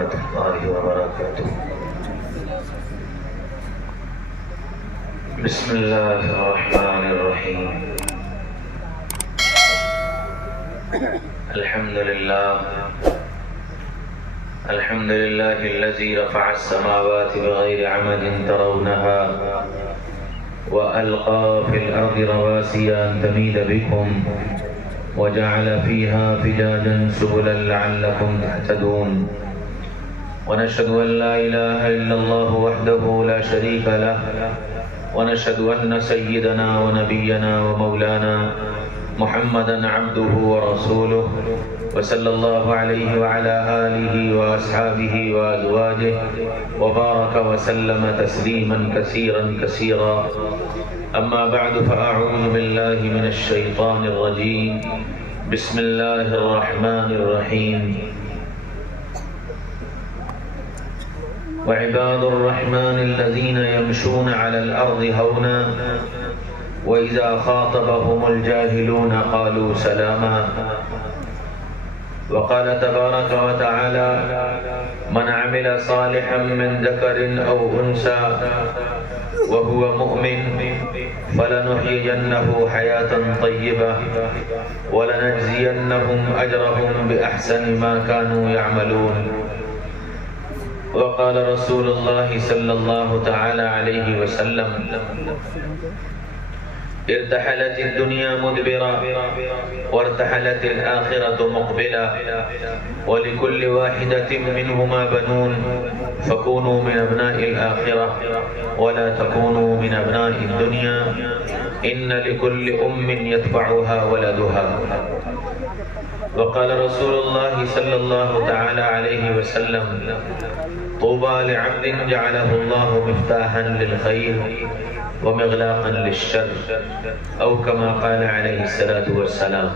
ورحمة الله وبركاته. بسم الله الرحمن الرحيم. الحمد لله الذي رفع السماوات بغير عمد ترونها وألقى في الأرض رواسي أن تميد بكم وجعل فيها فجاجا سبلا لعلكم تهتدون. ونشهد أن لا إله إلا الله وحده لا شريك له ونشهد أن سيدنا ونبينا ومولانا محمدا عبده ورسوله وصلى الله عليه وعلى آله وأصحابه وأزواجه وبارك وسلم تسليما كثيرا. أما بعد فأعوذ بالله من الشيطان الرجيم. بسم الله الرحمن الرحيم. وعباد الرحمن الذين يمشون على الأرض هونا وإذا خاطبهم الجاهلون قالوا سلاما. وقال تبارك وتعالى: من عمل صالحا من ذكر أو أنثى وهو مؤمن فلنحيينه حياة طيبة ولنجزينهم أجرهم بأحسن ما كانوا يعملون. وقال رسول الله صلى الله تعالى عليه وسلم: ارتحلت الدنيا مدبرة وارتحلت الآخرة مقبلة ولكل واحدة منهما بنون فكونوا من أبناء الآخرة ولا تكونوا من أبناء الدنيا إن لكل أم يتبعها ولدها. وقال رسول الله صلى الله تعالى عليه وسلم: طوبى لعبد جعله الله مفتاحا للخير ومغلاقا للشر او كما قال عليه الصلاة والسلام.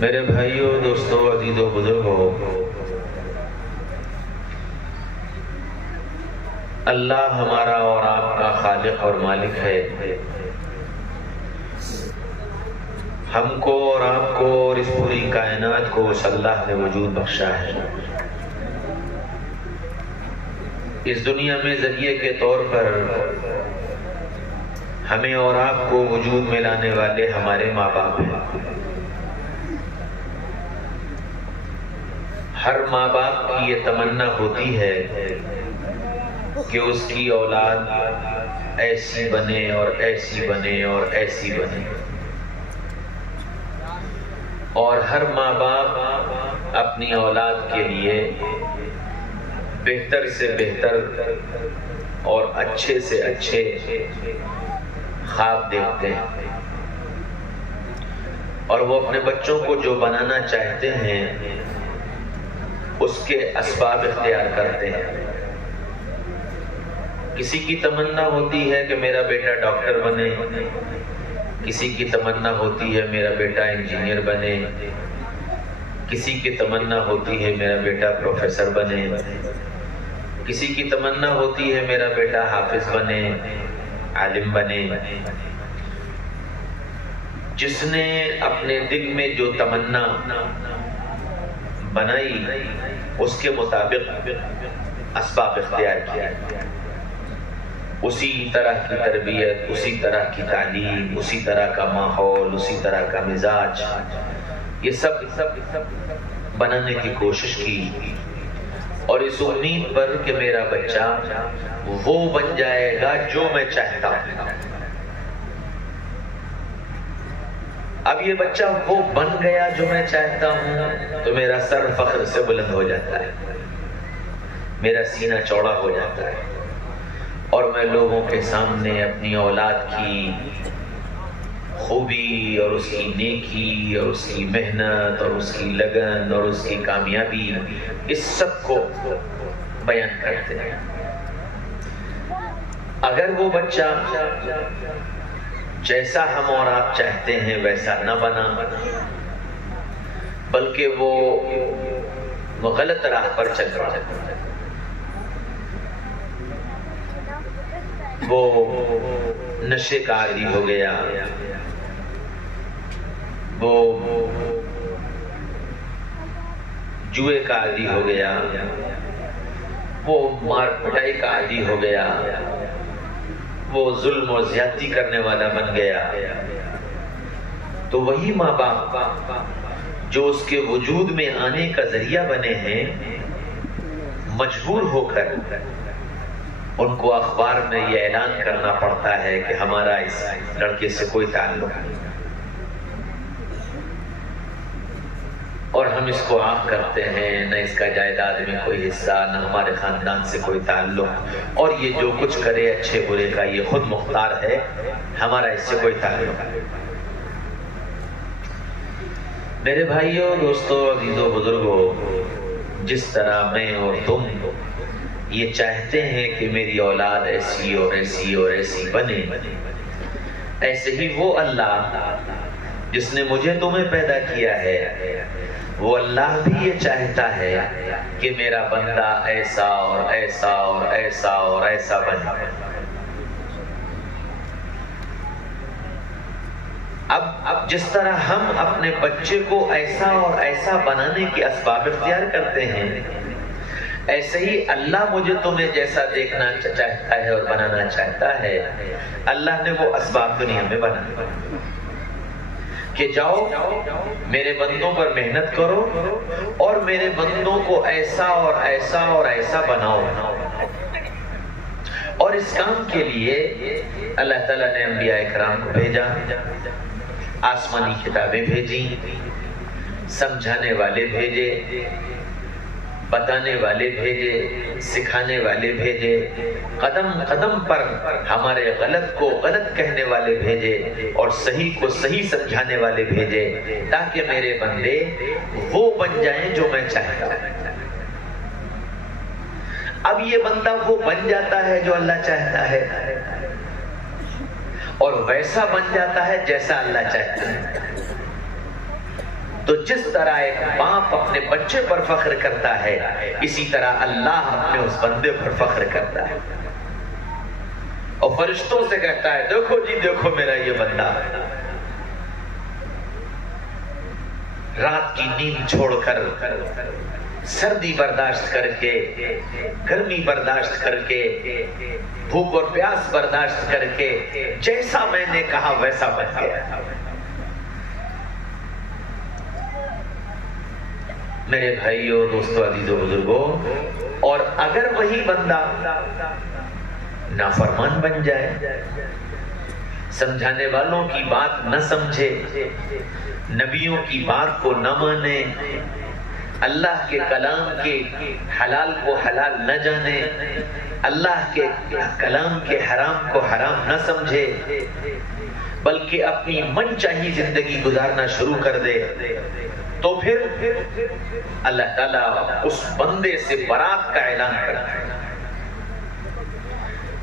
میرے بھائیوں، دوستوں، عزیزوں، بزرگوں، اللہ ہمارا اور آپ کا خالق اور مالک ہے. ہم کو اور آپ کو اور اس پوری کائنات کو اس اللہ نے وجود بخشا ہے. اس دنیا میں ذریعے کے طور پر ہمیں اور آپ کو وجود میں لانے والے ہمارے ماں باپ ہیں. ہر ماں باپ کی یہ تمنا ہوتی ہے کہ اس کی اولاد ایسی بنے اور ایسی بنے اور ایسی بنے، اور ہر ماں باپ اپنی اولاد کے لیے بہتر سے بہتر اور اچھے سے اچھے خواب دیکھتے ہیں، اور وہ اپنے بچوں کو جو بنانا چاہتے ہیں اس کے اسباب اختیار کرتے ہیں. کسی کی تمنا ہوتی ہے کہ میرا بیٹا ڈاکٹر بنے، کسی کی تمنا ہوتی ہے میرا بیٹا انجینئر بنے، کسی کی تمنا ہوتی ہے میرا بیٹا پروفیسر بنے، کسی کی تمنا ہوتی ہے میرا بیٹا حافظ بنے، عالم بنے. جس نے اپنے دل میں جو تمنا بنائی اس کے مطابق اسباب اختیار کیا، اسی طرح کی تربیت، اسی طرح کی تعلیم، اسی طرح کا ماحول، اسی طرح کا مزاج، یہ سب بنانے کی کوشش کی، اور اس امید پر کہ میرا بچہ وہ بن جائے گا جو میں چاہتا ہوں. اب یہ بچہ وہ بن گیا جو میں چاہتا ہوں تو میرا سر فخر سے بلند ہو جاتا ہے، میرا سینہ چوڑا ہو جاتا ہے، اور میں لوگوں کے سامنے اپنی اولاد کی خوبی اور اس کی نیکی اور اس کی محنت اور اس کی لگن اور اس کی کامیابی، اس سب کو بیان کرتے ہیں. اگر وہ بچہ جیسا ہم اور آپ چاہتے ہیں ویسا نہ بنا، بلکہ وہ غلط راہ پر چل رہا ہے، وہ نشے کا عادی ہو گیا، وہ جوئے کا عادی ہو گیا، وہ مار پٹائی کا عادی ہو گیا، وہ ظلم و زیادتی کرنے والا بن گیا، تو وہی ماں باپ جو اس کے وجود میں آنے کا ذریعہ بنے ہیں، مجبور ہو کر ان کو اخبار میں یہ اعلان کرنا پڑتا ہے کہ ہمارا اس لڑکے سے کوئی تعلق نہیں، اور ہم اس کو عاق کرتے ہیں، نہ اس کا جائیداد میں کوئی حصہ، نہ ہمارے خاندان سے کوئی تعلق، اور یہ جو کچھ کرے اچھے برے کا یہ خود مختار ہے، ہمارا اس سے کوئی تعلق نہیں۔ میرے بھائیوں، دوستوں، عزیزوں، بزرگوں، جس طرح میں اور تم یہ چاہتے ہیں کہ میری اولاد ایسی اور ایسی اور ایسی بنے، ایسے ہی وہ اللہ جس نے مجھے تمہیں پیدا کیا ہے، وہ اللہ بھی یہ چاہتا ہے کہ میرا بندہ ایسا اور ایسا اور ایسا اور ایسا بنے۔ اب جس طرح ہم اپنے بچے کو ایسا اور ایسا بنانے کے اسباب اختیار کرتے ہیں، ایسے ہی اللہ مجھے تمہیں جیسا دیکھنا چاہتا ہے اور بنانا چاہتا ہے، اللہ نے وہ اسباب دنیا میں بنائے کہ جاؤ میرے بندوں پر محنت کرو اور میرے بندوں کو ایسا اور ایسا اور ایسا بناؤ۔ اور اس کام کے لیے اللہ تعالیٰ نے انبیاء اکرام کو بھیجا، آسمانی کتابیں بھیجیں، سمجھانے والے بھیجے، بتانے والے بھیجے، سکھانے والے بھیجے، قدم قدم پر ہمارے غلط کو غلط کہنے والے بھیجے اور صحیح کو صحیح سمجھانے والے بھیجے، تاکہ میرے بندے وہ بن جائیں جو میں چاہتا ہوں۔ اب یہ بندہ وہ بن جاتا ہے جو اللہ چاہتا ہے، اور ویسا بن جاتا ہے جیسا اللہ چاہتا ہے۔ تو جس طرح ایک باپ اپنے بچے پر فخر کرتا ہے، اسی طرح اللہ اپنے اس بندے پر فخر کرتا ہے، اور فرشتوں سے کہتا ہے دیکھو جی دیکھو میرا یہ بندہ رات کی نیند چھوڑ کر، سردی برداشت کر کے، گرمی برداشت کر کے، بھوک اور پیاس برداشت کر کے، جیسا میں نے کہا ویسا بن گیا۔ میرے بھائیوں، دوستوں، عزیزوں، بزرگوں، اور اگر وہی بندہ نافرمان بن جائے، سمجھانے والوں کی بات نہ سمجھے، نبیوں کی بات کو نہ مانے، اللہ کے کلام کے حلال کو حلال نہ جانے، اللہ کے کلام کے حرام کو حرام نہ سمجھے، بلکہ اپنی من چاہی زندگی گزارنا شروع کر دے، تو پھر اللہ تعالیٰ اس بندے سے برات کا اعلان کرتا ہے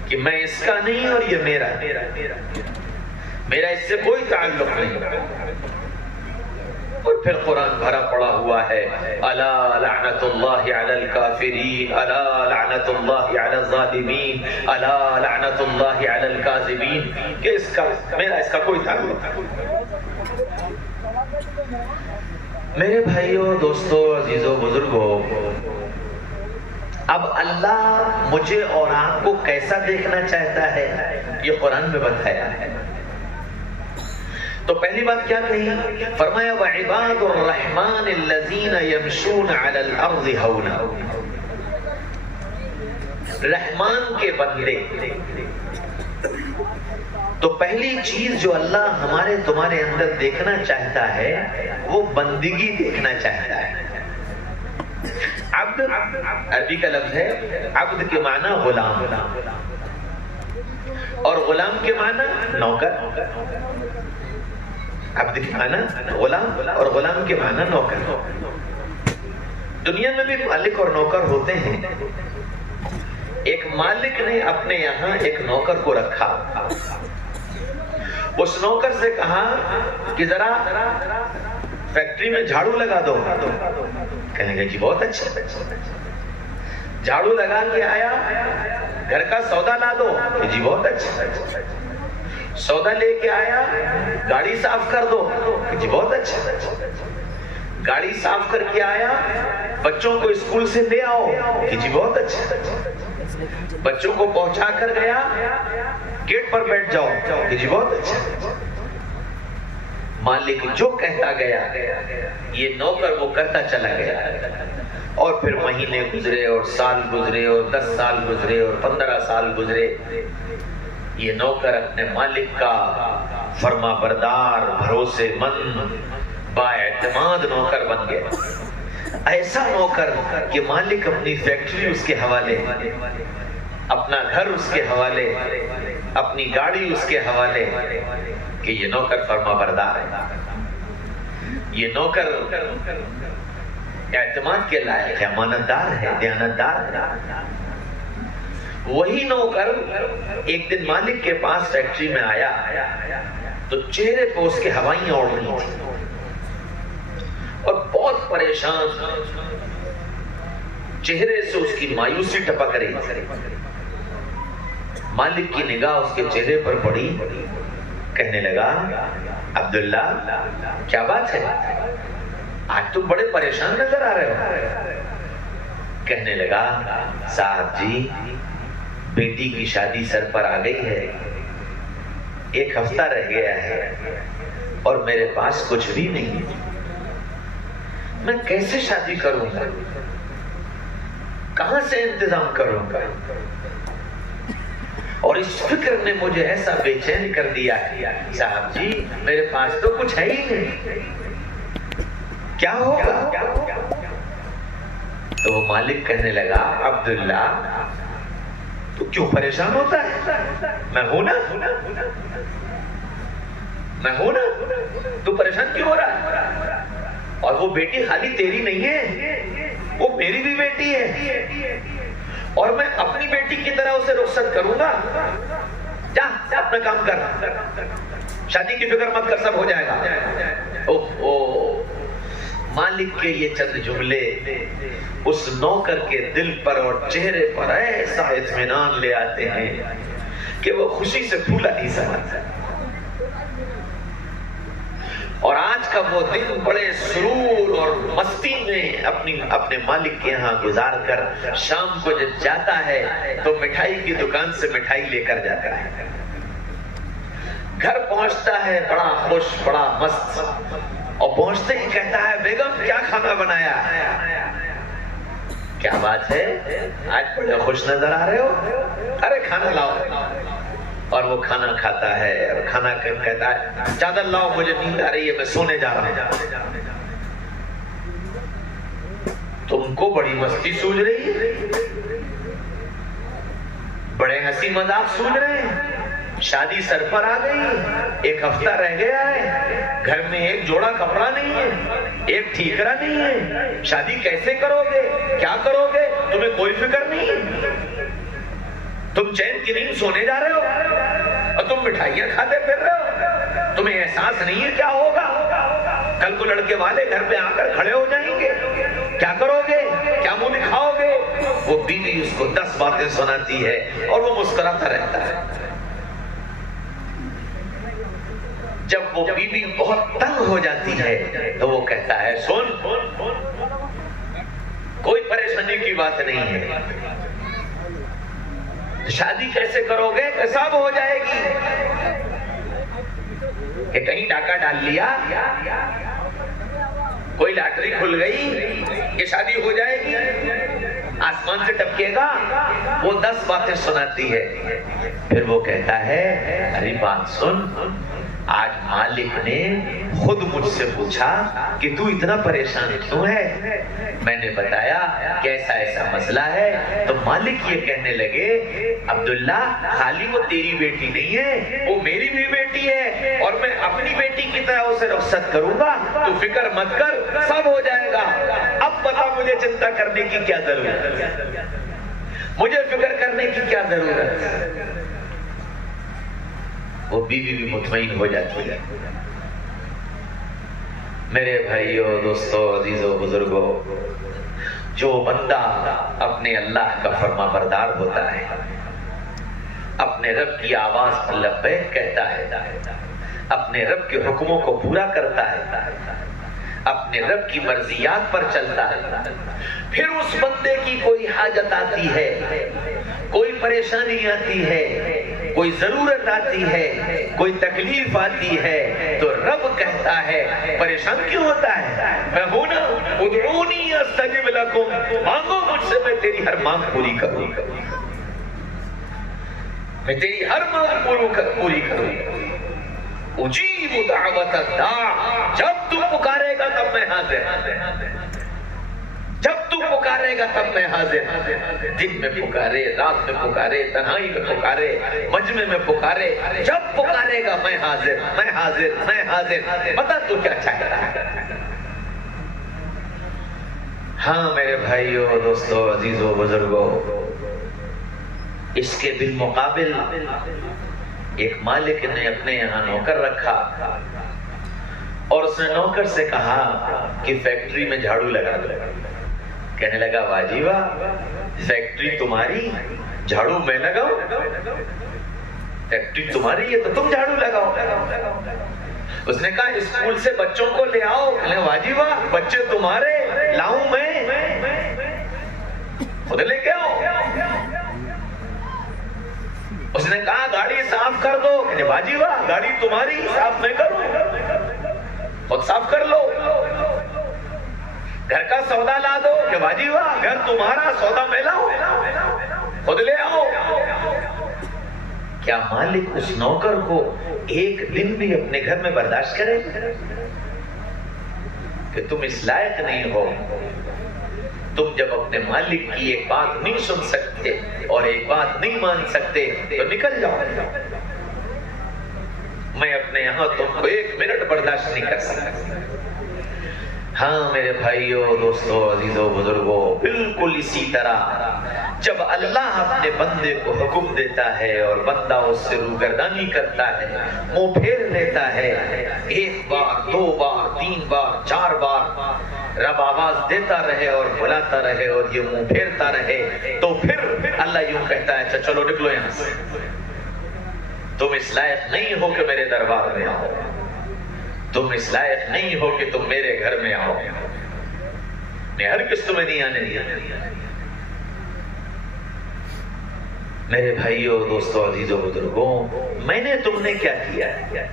کہ میں اس کا نہیں اور یہ میرا اس سے کوئی تعلق نہیں۔ اور پھر قرآن بھرا پڑا ہوا ہے، الا لعنت اللہ علی الکافرین، الا لعنت اللہ علی الظالمین، الا لعنت اللہ علی الکاذبین، کہ میرا اس کا کوئی تعلق نہیں۔ میرے بھائیوں، دوستوں، عزیزوں، بزرگوں، اب اللہ مجھے اور آپ کو کیسا دیکھنا چاہتا ہے یہ قرآن میں بتایا ہے۔ تو پہلی بات کیا کہی؟ فرمایا وَعِبَادُ الرَّحْمَنِ الَّذِينَ يَمْشُونَ عَلَى الْأَرْضِ هَوْنًا، رحمان کے بندے۔ تو پہلی چیز جو اللہ ہمارے تمہارے اندر دیکھنا چاہتا ہے وہ بندگی دیکھنا چاہتا ہے۔ عبد عربی کا لفظ ہے، عبد کے معنی غلام، اور غلام کے معنی نوکر۔ عبد کے معنی غلام اور غلام کے معنی نوکر۔ دنیا میں بھی مالک اور نوکر ہوتے ہیں۔ ایک مالک نے اپنے یہاں ایک نوکر کو رکھا، اس نوکر سے کہا کہ ذرا فیکٹری میں جھاڑو لگا دو۔ کہنے گا جی بہت اچھا۔ جھاڑو لگا کے آیا، گھر کا سودا لا دو، کہ جی بہت اچھا۔ سودا لے کے آیا، گاڑی صاف کر دو، کہ جی بہت اچھا۔ گاڑی صاف کر کے آیا، بچوں کو اسکول سے لے آؤ کہ جی بہت اچھا، بچوں کو پہنچا کر گیا، گیٹ پر بیٹھ جاؤ کہ جی بہت اچھا۔ مالک جو کہتا گیا یہ نوکر وہ کرتا چلا گیا، اور پھر مہینے گزرے اور سال گزرے اور 10 سال گزرے اور 15 سال گزرے، یہ نوکر اپنے مالک کا فرما بردار، بھروسے مند، با اعتماد نوکر بن گیا۔ ایسا نوکر کہ مالک اپنی فیکٹری اس کے حوالے، اپنا گھر اس کے حوالے، اپنی گاڑی اس کے حوالے، کہ یہ نوکر فرما بردار ہے، یہ نوکر اعتماد کے لائق ہے، امانتدار ہے، دیانتدار ہے۔ وہی نوکر ایک دن مالک کے پاس فیکٹری میں آیا تو چہرے پہ اس کے ہوائیاں اڑ رہی تھی اور بہت پریشان، چہرے سے اس کی مایوسی ٹپک رہی تھی۔ مالک کی نگاہ اس کے چہرے پر پڑی، کہنے لگا عبداللہ کیا بات ہے، آج تم بڑے پریشان نظر آ رہے ہو۔ کہنے لگا صاحب جی بیٹی کی شادی سر پر آ گئی ہے، 1 ہفتہ رہ گیا ہے اور میرے پاس کچھ بھی نہیں، میں کیسے شادی کروں گا، کہاں سے انتظام کروں گا؟ اور اس فکر نے مجھے ایسا بے چین کر دیا ہے صاحب جی میرے پاس تو کچھ ہے ہی نہیں، کیا ہوگا؟ تو وہ مالک کہنے لگا عبداللہ تو کیوں پریشان ہوتا ہے، میں ہوں نا، میں ہوں نا، تو پریشان کیوں ہو رہا ہے؟ اور وہ بیٹی خالی تیری نہیں ہے، وہ میری بھی بیٹی ہے، اور میں اپنی بیٹی کی طرح اسے رخصت کروں گا، جا اپنا کام کر، شادی کی فکر مت کر، سب ہو جائے گا۔ مالک کے یہ چند جملے اس نوکر کے دل پر اور چہرے پر ایسا اطمینان لے آتے ہیں کہ وہ خوشی سے پھولا نہیں سکتا۔ اور آج کا وہ دن بڑے سرور اور مستی میں اپنے مالک کے یہاں گزار کر شام کو جب جاتا ہے تو مٹھائی کی دکان سے مٹھائی لے کر جاتا ہے، گھر پہنچتا ہے بڑا خوش، بڑا مست، اور پہنچتے ہی کہتا ہے بیگم کیا کھانا بنایا؟ کیا بات ہے آج بڑے خوش نظر آ رہے ہو، ارے کھانا لاؤ۔ اور وہ کھانا کھاتا ہے اور کھانا کہتا ہے چادر لاؤ مجھے نیند آ رہی ہے، میں سونے جا رہا ہوں۔ تم کو بڑی مستی سوچ رہی ہے، بڑے ہنسی مذاق سوچ رہے ہیں، شادی سر پر آ گئی، 1 ہفتہ رہ گیا ہے، گھر میں 1 جوڑا کپڑا نہیں ہے، 1 ٹھیکرا نہیں ہے، شادی کیسے کرو گے، کیا کرو گے، تمہیں کوئی فکر نہیں ہے، تم چین کی نیند سونے جا رہے ہو اور تم مٹھائیاں کھاتے پھر رہے ہو، تمہیں احساس نہیں ہے کیا ہوگا، کل کو لڑکے والے گھر پہ آ کر کھڑے ہو جائیں گے، کیا کرو گے، کیا منہ دکھاؤ گے؟ وہ بیوی اس کو 10 باتیں سناتی ہے اور وہ مسکراتا رہتا ہے۔ جب وہ بیوی بہت تنگ ہو جاتی ہے تو وہ کہتا ہے سن، کوئی پریشانی کی بات نہیں ہے، شادی کیسے کرو گے کہ سب ہو جائے گی، کہ کہیں ڈاکہ ڈال لیا، کوئی لاٹری کھل گئی کہ شادی ہو جائے گی، آسمان سے ٹپکے گا، وہ 10 باتیں سناتی ہے۔ پھر وہ کہتا ہے ارے بات سن، آج مالک نے خود مجھ سے پوچھا کہ تو اتنا پریشان کیوں ہے، میں نے بتایا کہ ایسا ایسا مسئلہ ہے، تو مالک یہ کہنے لگے عبداللہ خالی وہ تیری بیٹی نہیں ہے، وہ میری بھی بیٹی ہے، اور میں اپنی بیٹی کی طرح اسے رخصت کروں گا، تو فکر مت کر، سب ہو جائے گا۔ اب بتا مجھے چنتا کرنے کی کیا ضرورت ہے، مجھے فکر کرنے کی کیا ضرورت ہے؟ وہ بیوی بھی مطمئن ہو جاتی ہے۔ میرے بھائیوں، دوستوں، عزیزوں، بزرگوں، جو بندہ اپنے اللہ کا فرما بردار ہوتا ہے، اپنے رب کی آواز پر لبیک کہتا ہے، اپنے رب کے حکموں کو پورا کرتا ہے، اپنے رب کی مرضیات پر چلتا ہے، پھر اس بندے کی کوئی حاجت آتی ہے، کوئی پریشانی آتی ہے، کوئی ضرورت آتی ہے، کوئی تکلیف آتی ہے، تو رب کہتا ہے پریشان کیوں ہوتا ہے؟ میں ہوں نا، ادعونی استجب لکم، مانگو مجھ سے میں تیری ہر مانگ پوری کروں گا، میں تیری ہر مانگ پوری کروں گا۔ اجیب دعوت الداع، جب تو پکارے گا تب میں حاضر، جب تو پکارے گا تب میں حاضر، دن میں پکارے، رات میں پکارے، تنہائی میں پکارے، مجمع میں پکارے، جب پکارے گا میں حاضر، میں حاضر، میں حاضر، بتا تو کیا چاہتا ہے۔ ہاں میرے بھائیو، دوستو، عزیزو، بزرگو، اس کے بالمقابل ایک مالک نے اپنے یہاں نوکر رکھا اور اس نے نوکر سے کہا کہ فیکٹری میں جھاڑو لگا دو۔ کہنے لگا واہ جی واہ، فیکٹری تمہاری، جھاڑو میں لگاؤں؟ فیکٹری تمہاری ہے تو تم جھاڑو لگاؤ۔ اس نے کہا اسکول سے بچوں کو لے آؤ۔ کہنے واہ جی واہ، بچے تمہارے، لاؤں میں؟ خود لے کے آؤ۔ اس نے کہا گاڑی صاف کر دو۔ کہنے واہ جی واہ، گاڑی تمہاری، صاف میں کروں، خود صاف کر لو۔ گھر کا سودا لا دو۔ کہ واہ جی واہ، گھر تمہارا، سودا میں لاؤ، خود لے آؤ۔ کیا مالک اس نوکر کو ایک دن بھی اپنے گھر میں برداشت کرے کہ تم اس لائق نہیں ہو؟ تم جب اپنے مالک کی ایک بات نہیں سن سکتے اور ایک بات نہیں مان سکتے تو نکل جاؤ۔ میں اپنے یہاں تم کو ایک منٹ برداشت نہیں کر سکتا۔ ہاں میرے بھائیو، دوستو، عزیزو، بزرگو، بالکل اسی طرح جب اللہ اپنے بندے کو حکم دیتا ہے اور بندہ اس سے روگردانی کرتا ہے، منہ پھیر لیتا ہے، ایک بار، دو بار، تین بار، چار بار رب آواز دیتا رہے اور بلاتا رہے اور یہ منہ پھیرتا رہے، تو پھر اللہ یوں کہتا ہے اچھا چلو نکلو یہاں سے، تم اس لائق نہیں ہو کہ میرے دربار میں آؤ، تم اس لائق نہیں ہو کہ تم میرے گھر میں آؤ، میں ہرگز تمہیں نہیں آنے دیا۔ میرے بھائیو، دوستو، عزیزو، بزرگوں، میں نے تم نے کیا کیا ہے؟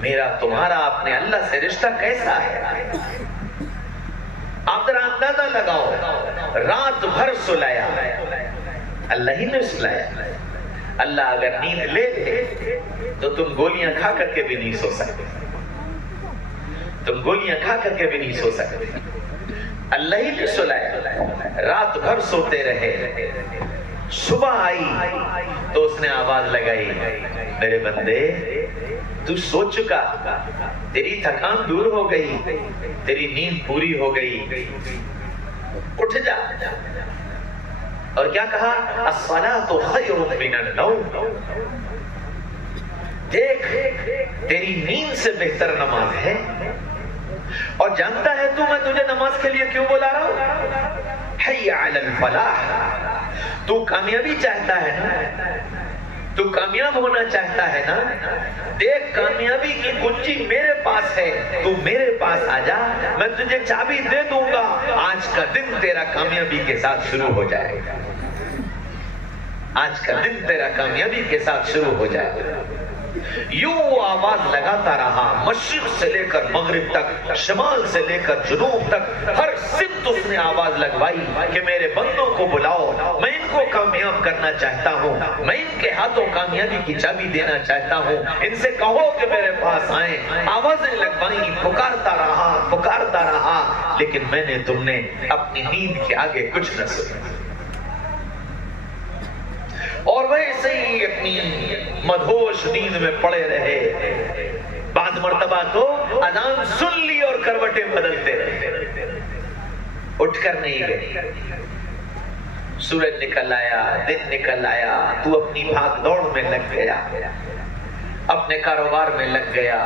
میرا تمہارا اپنے اللہ سے رشتہ کیسا ہے؟ آپ ذرا اندازہ لگاؤ، رات بھر سلایا، اللہ ہی نے سلایا۔ اللہ اگر نیند لے لے تو تم گولیاں کھا کر کے بھی نہیں سو سکتے، تم گولیاں کھا کر کے بھی نہیں سو سکتے۔ اللہ ہی نے سلایا، رات بھر سوتے رہے، صبح آئی تو اس نے آواز لگائی، میرے بندے تو سو چکا، تیری تھکان دور ہو گئی، تیری نیند پوری ہو گئی، اٹھ جا۔ اور کیا کہا؟ الصلاۃ خیر من النوم، دیکھ تیری نیند سے بہتر نماز ہے۔ اور جانتا ہے تو میں تجھے نماز کے لیے کیوں بلا رہا ہوں؟ حی علی الفلاح، تو کامیابی چاہتا ہے نا، تو کامیاب ہونا چاہتا ہے نا، دیکھ کامیابی کی کنجی میرے پاس ہے، تو میرے پاس آ جا، میں تجھے چابی دے دوں گا، آج کا دن تیرا کامیابی کے ساتھ شروع ہو جائے گا، آج کا دن تیرا کامیابی کے ساتھ شروع ہو جائے گا۔ یوں آواز لگاتا رہا، مشرق سے لے کر مغرب تک، شمال سے لے کر جنوب تک، ہر سمت اس نے آواز لگوائی کہ میرے بندوں کو بلاؤ، میں ان کو کامیاب کرنا چاہتا ہوں، میں ان کے ہاتھوں کامیابی کی چابی دینا چاہتا ہوں، ان سے کہو کہ میرے پاس آئیں۔ آوازیں لگوائیں، پکارتا رہا، لیکن میں نے تم نے اپنی نیند کے آگے کچھ نہ سنا، اور ویسے ہی اپنی مدہوش نیند میں پڑے رہے۔ بعض مرتبہ تو اذان سن لی اور کروٹیں بدلتے رہے، اٹھ کر نہیں گئے۔ سورج نکل آیا، دن نکل آیا، تو اپنی بھاگ دوڑ میں لگ گیا، اپنے کاروبار میں لگ گیا،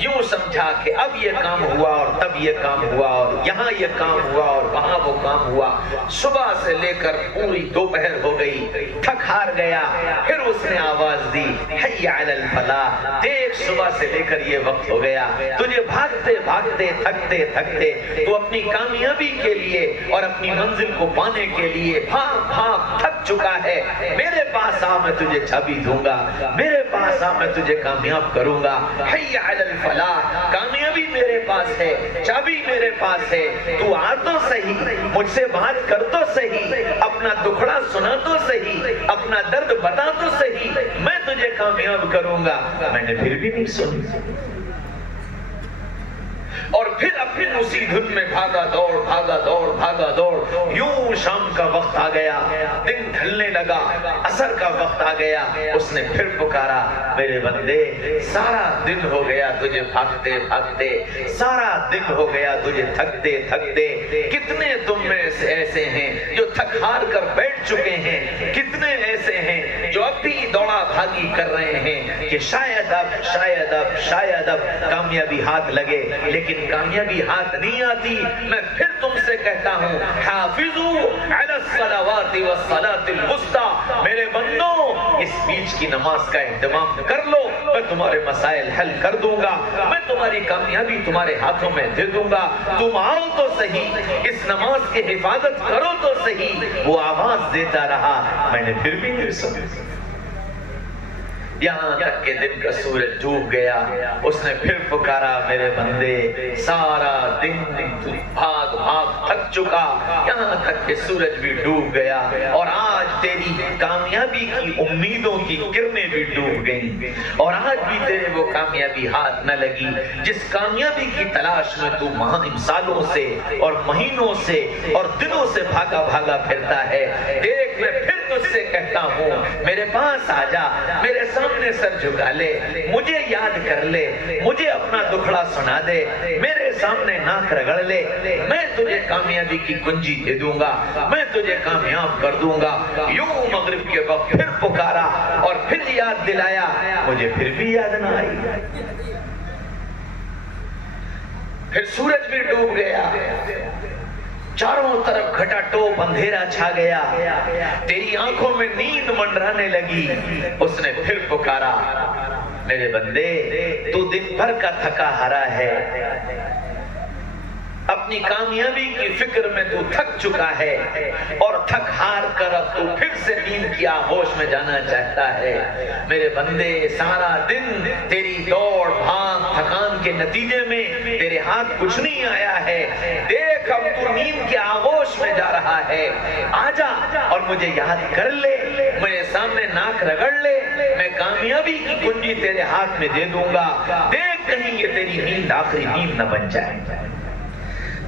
یوں سمجھا کہ اب یہ کام ہوا اور تب یہ کام ہوا اور یہاں یہ کام ہوا اور وہاں وہ کام ہوا، صبح سے لے کر پوری دوپہر ہو گئی، تھک ہار گیا، پھر اس نے آواز دی حی علی الفلاح، دیکھ صبح سے لے کر یہ وقت ہو گیا، تجھے بھاگتے بھاگتے تھکتے تھکتے تو اپنی کامیابی کے لیے اور اپنی منزل کو پانے کے لیے بھاگ بھاگ تھک چکا ہے، میرے پاس آ میں تجھے چابی دوں گا، میرے پاس آ میں تجھے کامیاب کروں گا، حی علی الفلاح، کامیابی میرے پاس ہے، چابی میرے پاس ہے، تو آ تو صحیح، مجھ سے بات کر تو صحیح، اپنا دکھڑا سنا تو صحیح، اپنا درد بتا تو صحیح، میں تجھے کامیاب کروں گا۔ میں نے پھر بھی نہیں سنی، اور پھر اپنی اسی دھن میں بھاگا دوڑ بھاگا دوڑ بھاگا دوڑ، یوں شام کا وقت آ گیا، دن ڈھلنے لگا، عصر کا وقت آ گیا، اس نے پھر پکارا میرے بندے سارا دن ہو گیا تجھے بھاگتے بھاگتے، سارا دن ہو گیا تجھے تھکتے تھکتے، کتنے تم میں ایسے ہیں جو تھک ہار کر بیٹھ چکے ہیں، کتنے ایسے ہیں جو اب بھی دوڑا بھاگی کر رہے ہیں کہ شاید اب شاید اب شاید اب کامیابی ہاتھ لگے، لیکن کامیابی ہاتھ نہیں آتی۔ میں پھر تم سے کہتا ہوں حافظوا علی الصلوات والصلاة الوسطی، میرے بندوں اس بیچ کی نماز کا اہتمام کر لو، میں تمہارے مسائل حل کر دوں گا، میں تمہاری کامیابی تمہارے ہاتھوں میں دے دوں گا، تم آؤ تو صحیح، اس نماز کی حفاظت کرو تو صحیح۔ وہ آواز دیتا رہا، میں نے پھر بھی نہیں سنا، یہاں تک کہ دن کا سورج ڈوب گیا، اس نے پھر پکارا میرے بندے سارا دن بھاگ بھاگ تھک چکا، یہاں تک کہ سورج بھی ڈوب گیا اور آج تیری کامیابی کی امیدوں کی کرنیں بھی ڈوب گئیں، اور آج بھی تیرے وہ کامیابی ہاتھ نہ لگی جس کامیابی کی تلاش میں تو سالوں سے اور مہینوں سے اور دنوں سے بھاگا بھاگا پھرتا ہے۔ دیکھ میں پھر تجھ سے کہتا ہوں میرے پاس آ جا، میرے سامنے سر جھکا لے، مجھے یاد کر لے، مجھے اپنا دکھڑا سنا دے، میرے سامنے ناک رگڑ لے، میں تجھے کامیابی کی کنجی دے دوں گا، میں تجھے کامیاب کر دوں گا۔ یوں مغرب کے وقت پھر پکارا اور پھر یاد دلایا، مجھے پھر بھی یاد نہ آئی، پھر سورج بھی ڈوب گیا، چاروں طرف گھٹا ٹوپ اندھیرا چھا گیا، تیری آنکھوں میں نیند منڈرانے لگی۔ اس نے پھر پکارا میرے بندے تو دن بھر کا تھکا ہرا ہے، اپنی کامیابی کی فکر میں تو تھک چکا ہے اور تھک ہار کر اب تو پھر سے نیند کی آغوش میں جانا چاہتا ہے۔ میرے بندے سارا دن تیری دوڑ بھاگ تھکان کے نتیجے میں تیرے ہاتھ کچھ نہیں آیا ہے، دیکھ اب تو نیند کی آغوش میں جا رہا ہے، آجا اور مجھے یاد کر لے، میرے سامنے ناک رگڑ لے، میں کامیابی کی کنجی تیرے ہاتھ میں دے دوں گا، دیکھ کہیں یہ تیری نیند آخری نیند نہ بن جائے،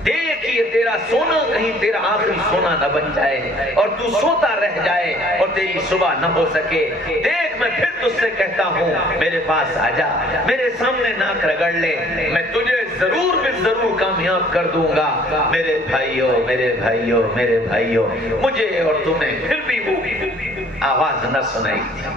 دیکھ یہ تیرا سونا کہیں تیرا آخری سونا نہ بن جائے اور تو سوتا رہ جائے اور تیری صبح نہ ہو سکے۔ دیکھ میں پھر تجھ سے کہتا ہوں میرے پاس آجا، میرے سامنے ناک رگڑ لے، میں تجھے ضرور بھی ضرور کامیاب کر دوں گا۔ میرے بھائیوں میرے بھائیوں میرے بھائیوں، مجھے اور تمہیں پھر بھی وہ آواز نہ سنائی تھی۔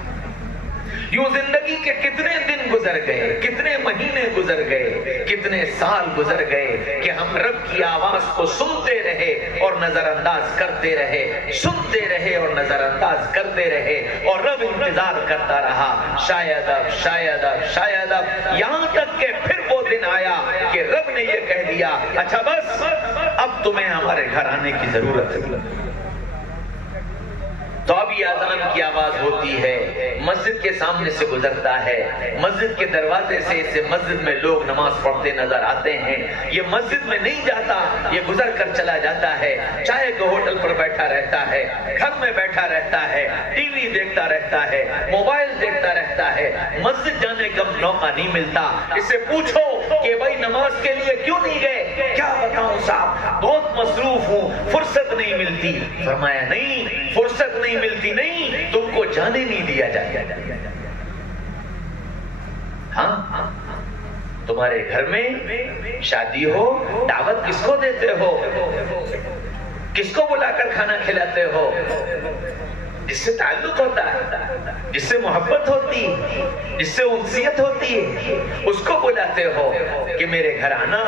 یوں زندگی کے کتنے دن گزر گئے، کتنے مہینے گزر گئے، کتنے سال گزر گئے کہ ہم رب کی آواز کو سنتے رہے اور نظر انداز کرتے رہے، سنتے رہے اور نظر انداز کرتے رہے، اور رب انتظار کرتا رہا، شاید اب شاید اب شاید اب، یہاں تک کہ پھر وہ دن آیا کہ رب نے یہ کہہ دیا اچھا بس اب تمہیں ہمارے گھر آنے کی ضرورت ہے۔ تو اب یہ اذان کی آواز ہوتی ہے، مسجد کے سامنے سے گزرتا ہے، مسجد کے دروازے سے اسے مسجد میں لوگ نماز پڑھتے نظر آتے ہیں، یہ مسجد میں نہیں جاتا، یہ گزر کر چلا جاتا ہے، چاہے کہ ہوٹل پر بیٹھا رہتا ہے، گھر میں بیٹھا رہتا ہے، ٹی وی دیکھتا رہتا ہے، موبائل دیکھتا رہتا ہے، مسجد جانے کا موقع نہیں ملتا۔ اس سے پوچھو کہ بھائی نماز کے لیے کیوں نہیں گئے؟ کیا بتاؤں صاحب بہت مصروف ہوں، فرصت نہیں ملتی۔ فرمایا نہیں، فرصت نہیں ملتی نہیں، تم کو جانے نہیں دیا جائے۔ ہاں تمہارے گھر میں شادی ہو، دعوت کس کو دیتے ہو؟ کس کو بلا کر کھانا کھلاتے ہو؟ جس سے تعلق ہوتا ہے، جس سے محبت ہوتی ہے، جس سے انسیت ہوتی ہے، اس کو بلاتے ہو کہ میرے گھر آنا،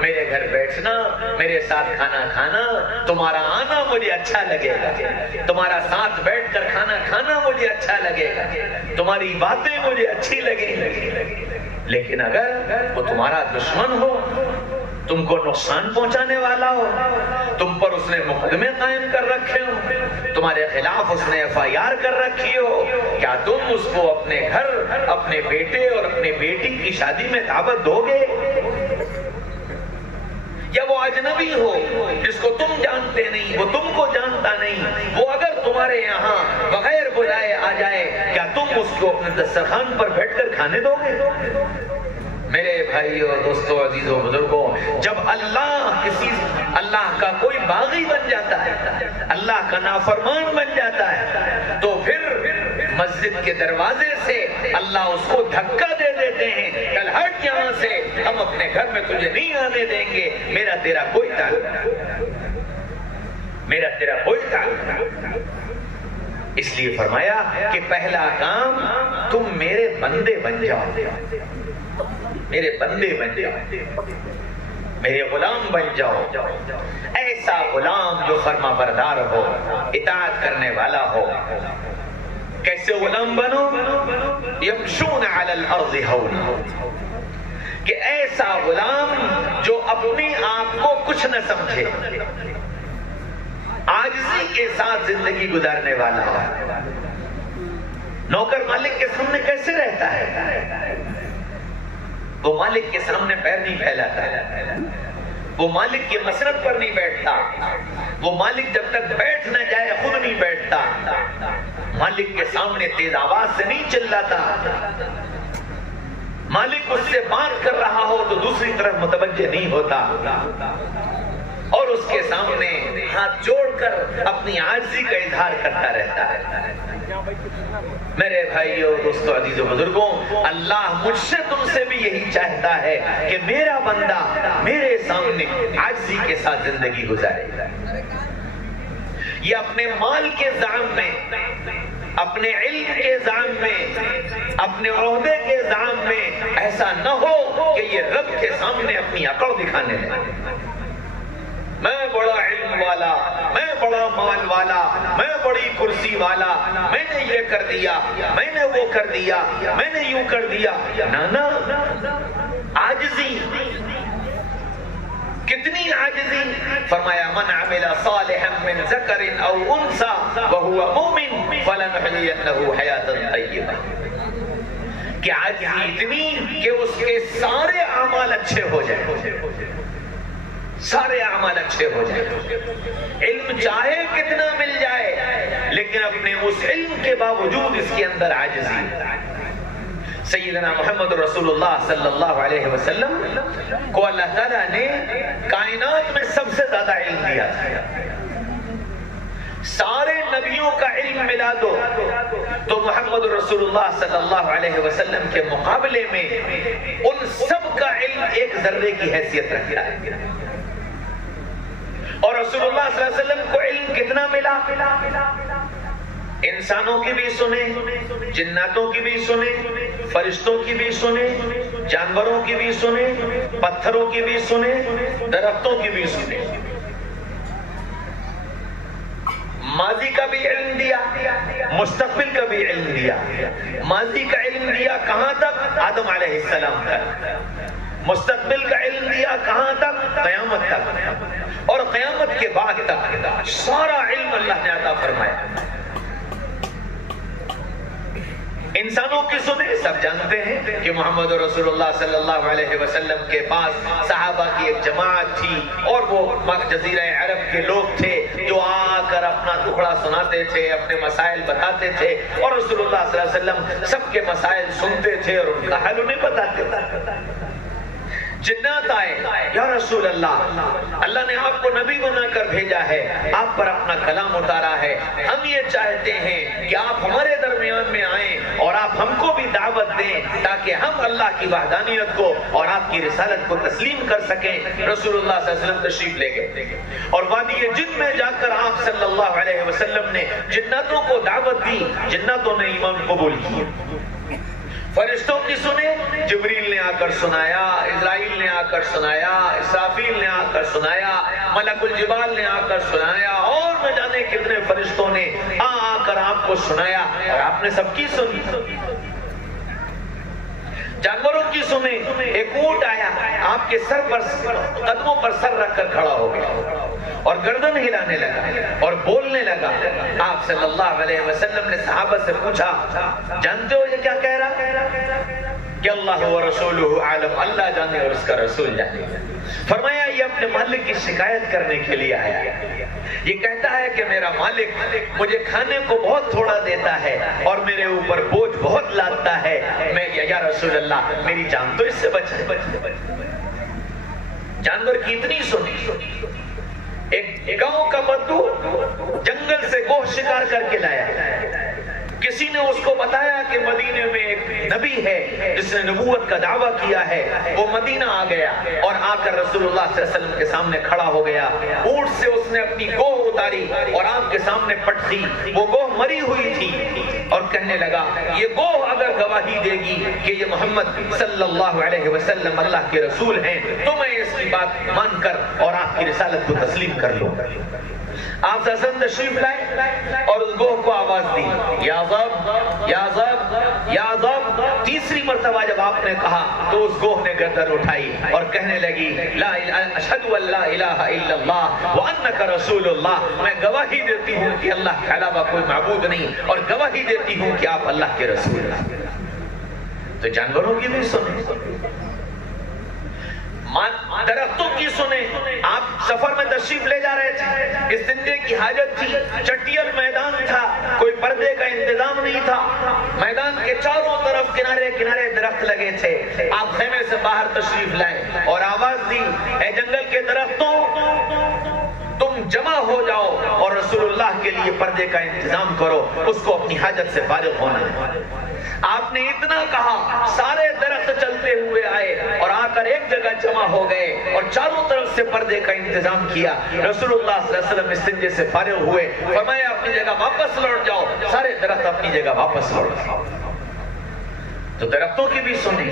میرے گھر بیٹھنا، میرے ساتھ کھانا کھانا، تمہارا آنا مجھے اچھا لگے گا، تمہارا ساتھ بیٹھ کر کھانا کھانا مجھے اچھا لگے گا، تمہاری باتیں مجھے اچھی لگیں گی۔ لیکن اگر وہ تمہارا دشمن ہو، تم کو نقصان پہنچانے والا ہو، تم پر اس نے مقدمے قائم کر رکھے ہو، تمہارے خلاف اس نے FIR کر رکھی ہو، کیا تم اس کو اپنے گھر، اپنے بیٹے اور اپنے بیٹی کی شادی میں دعوت دو گے؟ یا وہ اجنبی ہو جس کو تم جانتے نہیں، وہ تم کو جانتا نہیں، وہ اگر تمہارے یہاں بغیر بلائے آ جائے، کیا تم اس کو اپنے دسترخوان پر بیٹھ کر کھانے دو گے؟ میرے بھائیو، دوستو، عزیزو، بزرگوں، جب اللہ کا کوئی باغی بن جاتا ہے، اللہ کا نافرمان بن جاتا ہے، تو پھر مسجد کے دروازے سے اللہ اس کو دھکا دے دیتے ہیں، کل ہٹ یہاں سے، ہم اپنے گھر میں تجھے نہیں آنے دیں گے، میرا تیرا کوئی تعلق، میرا تیرا کوئی تعلق۔ اس لیے فرمایا کہ پہلا کام تم میرے بندے بن جاؤ، میرے بندے بن جاؤ، میرے غلام بن جاؤ، ایسا غلام جو فرما بردار ہو، اطاعت کرنے والا ہو۔ کیسے غلام بنو؟ یمشون علی الارض ہونا، کہ ایسا غلام جو اپنی آپ کو کچھ نہ سمجھے، عاجزی کے ساتھ زندگی گزارنے والا ہو۔ نوکر مالک کے سامنے کیسے رہتا ہے؟ وہ مالک کے سامنے پیر نہیں پھیلاتا، وہ مالک کی مسند پر نہیں بیٹھتا، وہ مالک جب تک بیٹھ نہ جائے خود نہیں بیٹھتا، مالک کے سامنے تیز آواز سے نہیں چلاتا، مالک اس سے بات کر رہا ہو تو دوسری طرف متوجہ نہیں ہوتا، اور اس کے سامنے ہاتھ جوڑ کر اپنی عاجزی کا اظہار کرتا رہتا ہے۔ میرے بھائیو، دوستو، عزیزو، بزرگوں، اللہ مجھ سے تم سے بھی یہی چاہتا ہے کہ میرا بندہ میرے سامنے عاجزی کے ساتھ زندگی گزارے۔ یہ اپنے مال کے زعم میں، اپنے علم کے زعم میں، اپنے عہدے کے زعم میں ایسا نہ ہو کہ یہ رب کے سامنے اپنی اکڑ دکھانے لگے۔ میں بڑا علم والا، میں بڑا مال والا، میں بڑی کرسی والا، میں نے یہ کر دیا، میں نے وہ کر دیا، میں نے یوں کر دیا۔ نانا، عاجزی، کتنی عاجزی! فرمایا من عمل صالحا من ذکر او انثى وهو مؤمن فلنحيينه حیاتا طیبہ، کہ عاجزی اتنی کہ اس کے سارے اعمال اچھے ہو جائیں، سارے اعمال اچھے ہو جائیں، علم چاہے کتنا مل جائے لیکن اپنے اس علم کے باوجود اس کے اندر عاجزی۔ سیدنا محمد رسول اللہ صلی اللہ علیہ وسلم کو اللہ تعالیٰ نے کائنات میں سب سے زیادہ علم دیا تھا۔ سارے نبیوں کا علم ملا دو تو محمد رسول اللہ صلی اللہ علیہ وسلم کے مقابلے میں ان سب کا علم ایک ذرے کی حیثیت رکھتا ہے۔ اور رسول اللہ صلی اللہ علیہ وسلم کو علم کتنا ملا؟ انسانوں کی بھی سنیں، جناتوں کی بھی سنیں، فرشتوں کی بھی سنیں، جانوروں کی بھی سنیں، پتھروں کی بھی سنیں، درختوں کی بھی سنیں۔ ماضی کا بھی علم دیا، مستقبل کا بھی علم دیا۔ ماضی کا علم دیا کہاں تک؟ آدم علیہ السلام تک۔ مستقبل کا علم دیا کہاں تک؟ قیامت تک، اور قیامت کے بعد تک سارا علم اللہ نے عطا فرمایا۔ انسانوں کی سنیں، سب جانتے ہیں کہ محمد رسول اللہ صلی اللہ علیہ وسلم کے پاس صحابہ کی ایک جماعت تھی، اور وہ جزیرہ عرب کے لوگ تھے جو آ کر اپنا ٹکڑا سناتے تھے، اپنے مسائل بتاتے تھے، اور رسول اللہ صلی اللہ علیہ وسلم سب کے مسائل سنتے تھے اور ان کا حل انہیں بتاتے تھے۔ جنات آئے، یا رسول اللہ، اللہ نے آپ کو نبی بنا کر بھیجا ہے، آپ پر اپنا کلام اتارا ہے، ہم یہ چاہتے ہیں کہ آپ ہمارے درمیان میں آئیں اور آپ ہم کو بھی دعوت دیں تاکہ ہم اللہ کی وحدانیت کو اور آپ کی رسالت کو تسلیم کر سکیں۔ رسول اللہ صلی اللہ علیہ وسلم تشریف لے گئے اور وادی جن میں جا کر آپ صلی اللہ علیہ وسلم نے جناتوں کو دعوت دی، جناتوں نے ایمان قبول کیا۔ فرشتوں کی سنے، جبریل نے آ کر سنایا، اسرائیل نے آ کر سنایا، اسرافیل نے آ کر سنایا، ملک الجبال نے آ کر سنایا، اور نہ جانے کتنے فرشتوں نے آ کر آپ کو سنایا، اور آپ نے سب کی سنی۔ جانوروں کی سنے، ایک اونٹ آیا، آپ کے سر پر قدموں پر سر رکھ کر کھڑا ہو گیا اور گردن ہلانے لگا اور بولنے لگا۔ آپ صلی اللہ علیہ وسلم نے صحابہ سے پوچھا، جانتے ہو یہ کیا کہہ رہا؟ کہ اللہ و رسولہ عالم، اللہ جانے اور اس کا رسول جانے۔ فرمایا یہ اپنے مالک کی شکایت کرنے کے لیے آیا ہے، یہ کہتا ہے کہ میرا مالک مجھے کھانے کو بہت تھوڑا دیتا ہے اور میرے اوپر بوجھ بہت لادتا ہے، میں یا رسول اللہ میری جان تو اس سے بچے۔ جانور کی اتنی سنی، ایک گاؤں کا بدو جنگل سے گوہ شکار کر کے لایا، کسی نے اس کو بتایا کہ مدینے میں ایک نبی ہے جس نے نبوت کا دعویٰ کیا ہے، وہ مدینہ آ گیا اور آ کر رسول اللہ صلی اللہ علیہ وسلم کے سامنے کھڑا ہو گیا۔ اونٹ سے اس نے اپنی گوہ اتاری اور آپ کے سامنے پٹ دی، وہ گوہ مری ہوئی تھی، اور کہنے لگا یہ گوہ اگر گواہی دے گی کہ یہ محمد صلی اللہ علیہ وسلم اللہ کے رسول ہیں تو میں اس کی بات مان کر اور آپ کی رسالت کو تسلیم کر لوں۔ آپ حسن تشریف لائے اور اس گوہ کو آواز دی، یا ذب یا ذب یا ذب۔ تیسری مرتبہ جب آپ نے کہا تو اس گوہ نے گردن اٹھائی اور کہنے لگی، لا اشہد ان لا الہ الا اللہ وانک رسول اللہ، میں گواہی دیتی ہوں کہ اللہ کے علاوہ کوئی معبود نہیں، اور گواہی دیتی ہوں کہ آپ اللہ کے رسول ہیں۔ تو جانوروں کی بھی سنیں، درختوں کی سنیں۔ آپ سفر میں تشریف لے جا رہے تھے، استنجے کی حاجت تھی، چٹیل میدان تھا، کوئی پردے کا انتظام نہیں تھا، میدان کے چاروں طرف کنارے کنارے درخت لگے تھے۔ آپ خیمے سے باہر تشریف لائے اور آواز دی، اے جنگل کے درختوں تم جمع ہو جاؤ اور رسول اللہ کے لیے پردے کا انتظام کرو، اس کو اپنی حاجت سے فارغ ہونا ہے۔ آپ نے اتنا کہا، سارے درخت چلتے ہوئے آئے اور آ کر ایک جگہ جمع ہو گئے اور چاروں طرف سے پردے کا انتظام کیا۔ رسول اللہ صلی اللہ علیہ وسلم استنجے سے فارغ ہوئے، فرمایا اپنی جگہ واپس لوٹ جاؤ، سارے درخت اپنی جگہ واپس لوٹ جاؤ۔ تو درختوں کی بھی سنیں،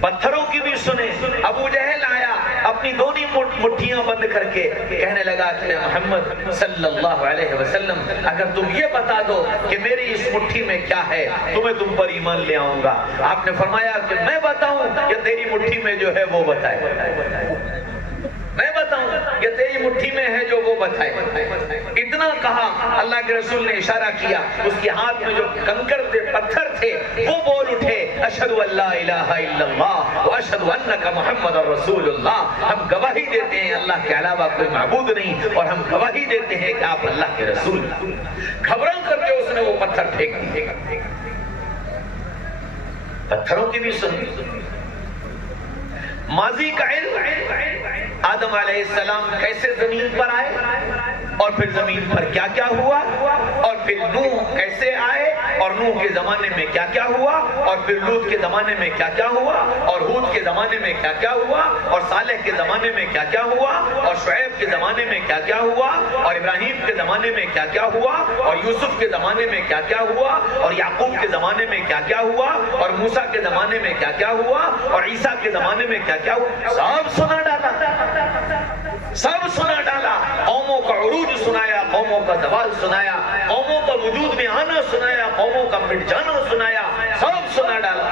پتھروں کی بھی سنیں۔ ابو جہل آیا اپنی دونوں مٹھیاں بند کر کے، کہنے لگا کہ محمد صلی اللہ علیہ وسلم اگر تم یہ بتا دو کہ میری اس مٹھی میں کیا ہے تو میں تم پر ایمان لے آؤں گا۔ آپ نے فرمایا کہ میں بتاؤں کہ تیری مٹھی میں جو ہے وہ بتائے، میں بتاؤں کہ تیری مٹھی میں ہے جو وہ بتائے۔ اتنا کہا، اللہ کے رسول نے اشارہ کیا، اس کے ہاتھ میں جو کنکر تھے، پتھر تھے، وہ بول اٹھے، اشہد ان لا الہ الا اللہ واشہد انک محمد رسول اللہ۔ ہم گواہی دیتے ہیں اللہ کے علاوہ کوئی معبود نہیں، اور ہم گواہی دیتے ہیں کہ آپ اللہ کے رسول ہیں۔ گھبرا کر کے اس نے وہ پتھر پھینک دیے۔ پتھروں کی بھی سنی، ماضی کا علم، آدم علیہ السلام کیسے زمین پر آئے اور پھر زمین پر کیا کیا ہوا، اور پھر نوح کیسے آئے اور نوح کے زمانے میں کیا کیا ہوا، اور پھر لوط کے زمانے میں کیا کیا ہوا، اور ہود کے زمانے میں کیا کیا ہوا، اور صالح کے زمانے میں کیا کیا ہوا، اور شعیب کے زمانے میں کیا کیا ہوا، اور ابراہیم کے زمانے میں کیا کیا ہوا، اور یوسف کے زمانے میں کیا کیا ہوا، اور یعقوب کے زمانے میں کیا کیا ہوا، اور موسیٰ کے زمانے میں کیا کیا ہوا، اور عیسیٰ کے زمانے میں کیا کیا ہوا۔ سب سنا ڈالا، سب سنا ڈالا۔ قوموں کا عروج سنایا، قوموں کا زوال سنایا، قوموں کا وجود میں آنا سنایا، قوموں کا مٹ جانا سنایا، سب سنا ڈالا۔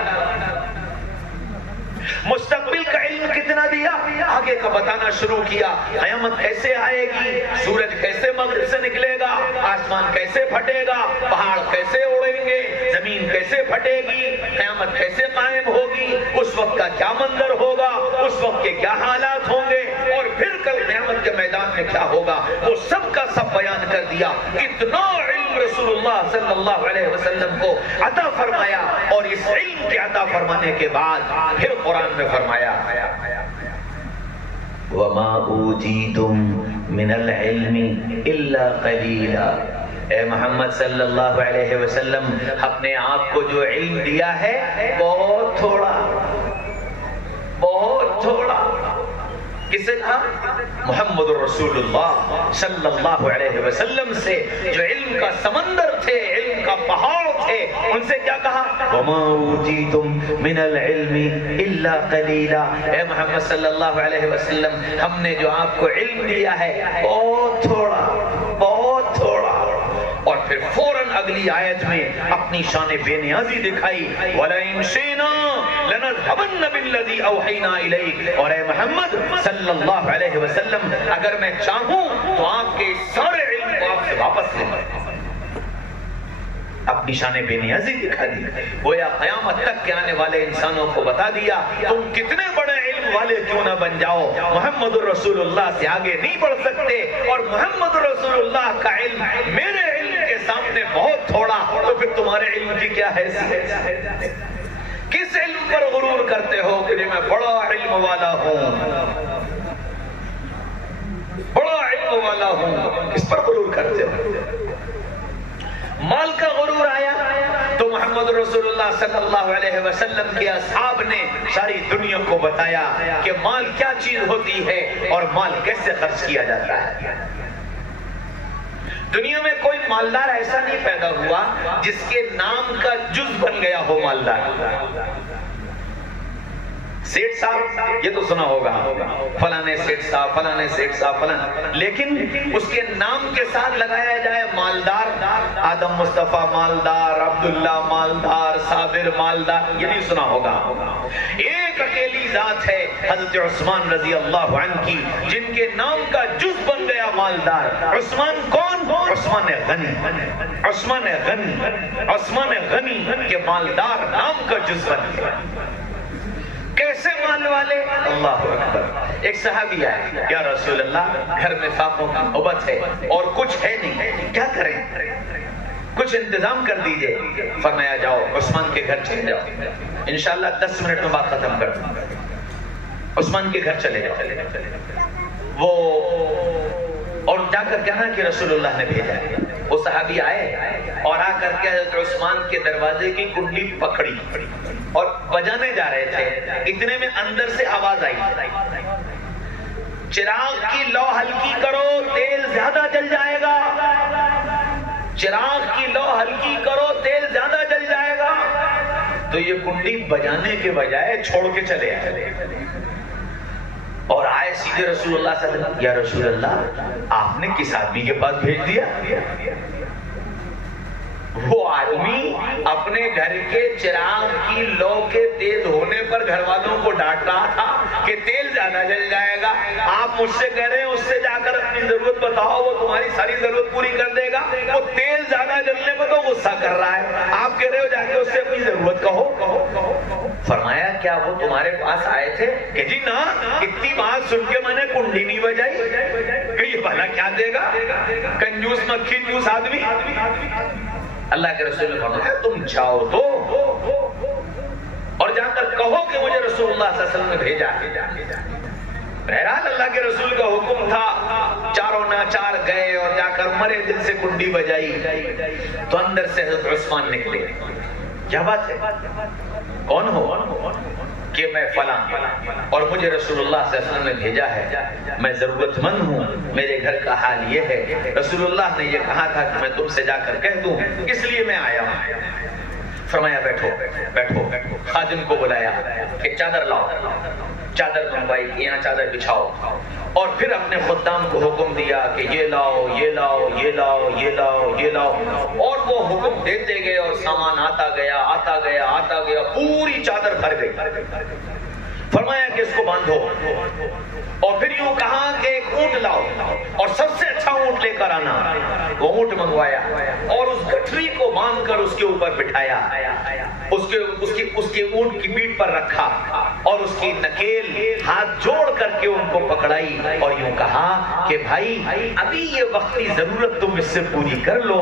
مستقبل کا علم کتنا دیا، آگے کا بتانا شروع کیا، قیامت کیسے آئے گی، سورج کیسے مغرب سے نکلے گا، آسمان کیسے پھٹے گا، پہاڑ کیسے اڑیں گے، زمین کیسے پھٹے گی، قیامت کیسے قائم ہوگی، اس وقت کا کیا منظر ہوگا، اس وقت کے کیا حالات ہوں گے، اور پھر کل قیامت کے میدان میں کیا ہوگا، وہ سب کا سب بیان کر دیا۔ اتنا علم رسول اللہ صلی اللہ علیہ وسلم کو عطا فرمایا، اور اس علم کے عطا فرمانے کے بعد پھر قرآن میں فرمایا، وَمَا أُوتِيتُم مِّنَ الْعِلْمِ إِلَّا قَلِيلًا۔ اے محمد صلی اللہ علیہ وسلم، اپنے آپ کو جو علم دیا ہے بہت تھوڑا، بہت تھوڑا۔ کسے کہا؟ محمد رسول اللہ صلی اللہ علیہ وسلم سے جو علم کا سمندر تھے، علم کا پہاڑ تھے، ان سے کیا کہا؟ وَمَا أُوتِيتُم مِّنَ الْعِلْمِ إِلَّا قَلِيلًا۔ اے محمد صلی اللہ علیہ وسلم، ہم نے جو آپ کو علم دیا ہے بہت تھوڑا، بہت تھوڑا۔ اور پھر فوراً اگلی آیت میں اپنی شان بے نیازی دکھائی، وَلَئِن شِئْنَا لَنَذْهَبَنَّ بِالَّذِي أَوْحَيْنَا إِلَيْكَ۔ اور اے محمد صلی اللہ علیہ وسلم، اگر میں چاہوں تو آپ کے سارے علم کو آپ سے واپس لے لوں۔ اپنی شان بے نیازی دکھا دی، گویا قیامت تک کے آنے والے انسانوں کو بتا دیا تم کتنے بڑے علم والے کیوں نہ بن جاؤ، محمد رسول اللہ سے آگے نہیں بڑھ سکتے، اور محمد رسول اللہ کا علم میرے علم کے سامنے بہت تھوڑا، تو پھر تمہارے علم کی کیا حیثیت ہے؟ کس علم پر غرور کرتے ہو کہ میں بڑا علم والا ہوں، بڑا علم والا ہوں، کس پر غرور کرتے ہو؟ مال کا غرور آیا تو محمد رسول اللہ صلی اللہ علیہ وسلم کے اصحاب نے ساری دنیا کو بتایا کہ مال کیا چیز ہوتی ہے اور مال کیسے خرچ کیا جاتا ہے۔ دنیا میں کوئی مالدار ایسا نہیں پیدا ہوا جس کے نام کا جز بن گیا ہو مالدار۔ سیٹ صاحب یہ تو سنا ہوگا، فلانے سیٹ صاحب، فلانے سیٹ صاحب، فلانے، لیکن اس کے نام کے ساتھ لگایا جائے مالدار، آدم مصطفیٰ مالدار، عبداللہ مالدار، صابر مالدار، یہ نہیں سنا ہوگا۔ ایک اکیلی ذات ہے حضرت عثمان رضی اللہ عنہ کی، جن کے نام کا جز بن گیا مالدار۔ عثمان کون؟ عثمان غنی، عثمان غنی، عثمان غنی کے مالدار نام کا جز بن گیا۔ کیسے مال والے؟ اللہ اکبر۔ ایک صحابی آئے، یا رسول اللہ گھر میں فاقوں کی نوبت ہے اور کچھ ہے نہیں، کیا کریں؟ کچھ انتظام کر دیجئے۔ فرمایا جاؤ عثمان کے گھر چلے جاؤ، انشاءاللہ 10 منٹ میں بات ختم کر دوں۔ عثمان کے گھر چلے جاؤ، وہ اور جا کر کہنا کہ رسول اللہ نے بھیجا ہے۔ وہ صحابی آئے اور آ کر کے حضرت عثمان کے دروازے کی کنڈی پکڑی اور بجانے جا رہے تھے، اتنے میں اندر سے آواز آئی، چراغ کی لو ہلکی کرو، تیل زیادہ جل جائے گا، چراغ کی لو ہلکی کرو، تیل زیادہ جل جائے گا۔ تو یہ کنڈی بجانے کے بجائے چھوڑ کے چلے آئے اور آئے سیدھے رسول اللہ صلی اللہ علیہ وسلم، یا رسول اللہ آپ نے کس آدمی کے پاس بھیج دیا؟ وہ آدمی اپنے گھر کے چراغ کی لو کے تیز ہونے پر گھر والوں کو ڈانٹ رہا تھا کہ تیل زیادہ جل جائے گا، آپ مجھ سے کہہ رہے ہیں اس سے جا کر اپنی ضرورت بتاؤ، وہ تمہاری ساری ضرورت پوری کر دے گا۔ وہ تیل زیادہ جلنے پر تو غصہ کر رہا ہے، آپ کہہ رہے ہو جا کے اس سے اپنی ضرورت کہو۔ فرمایا کیا وہ تمہارے پاس آئے تھے؟ کہ جی نا، اتنی بات سن کے میں نے کنڈی نہیں بجائی کہ یہ بھلا کیا دے گا، کنجوس مکھی جوس آدمی۔ اللہ کے رسول نے فرمایا تم جاؤ تو اور جا کر کہو کہ مجھے رسول اللہ صلی اللہ علیہ وسلم نے بھیجا ہے۔ بہرحال اللہ کے رسول کا حکم تھا، چاروں ناچار گئے اور جا کر مرے دل سے کنڈی بجائی تو اندر سے حضرت عثمان نکلے۔ کیا بات ہے؟ کون ہو؟ کہ میں فلاں اور مجھے رسول اللہ صلی اللہ علیہ وسلم نے بھیجا ہے، میں ضرورت مند ہوں، میرے گھر کا حال یہ ہے، رسول اللہ نے یہ کہا تھا کہ میں تم سے جا کر کہہ دوں، اس لیے میں آیا ہوں۔ فرمایا بیٹھو بیٹھو، خادم کو بلایا کہ چادر لاؤ، چادر منگوائی کہ یہاں چادر بچھاؤ، اور پھر اپنے خدام کو حکم دیا کہ یہ لاؤ یہ لاؤ یہ لاؤ یہ لاؤ یہ لاؤ، اور وہ حکم دیتے گئے اور سامان آتا گیا آتا گیا آتا گیا، پوری چادر بھر گئی۔ فرمایا کہ اس کو باندھو، اور پھر یوں کہا کہ ایک اونٹ لاؤ اور سب سے اچھا اونٹ لے کر آنا۔ وہ اونٹ منگوایا اور اس گٹھری کو باندھ کر اس کے اوپر بٹھایا، اس کے اونٹ کی پیٹھ پر رکھا اور اس کی نکیل ہاتھ جوڑ کر کے ان کو پکڑائی اور یوں کہا کہ بھائی ابھی یہ وقتی ضرورت تم اس سے پوری کر لو،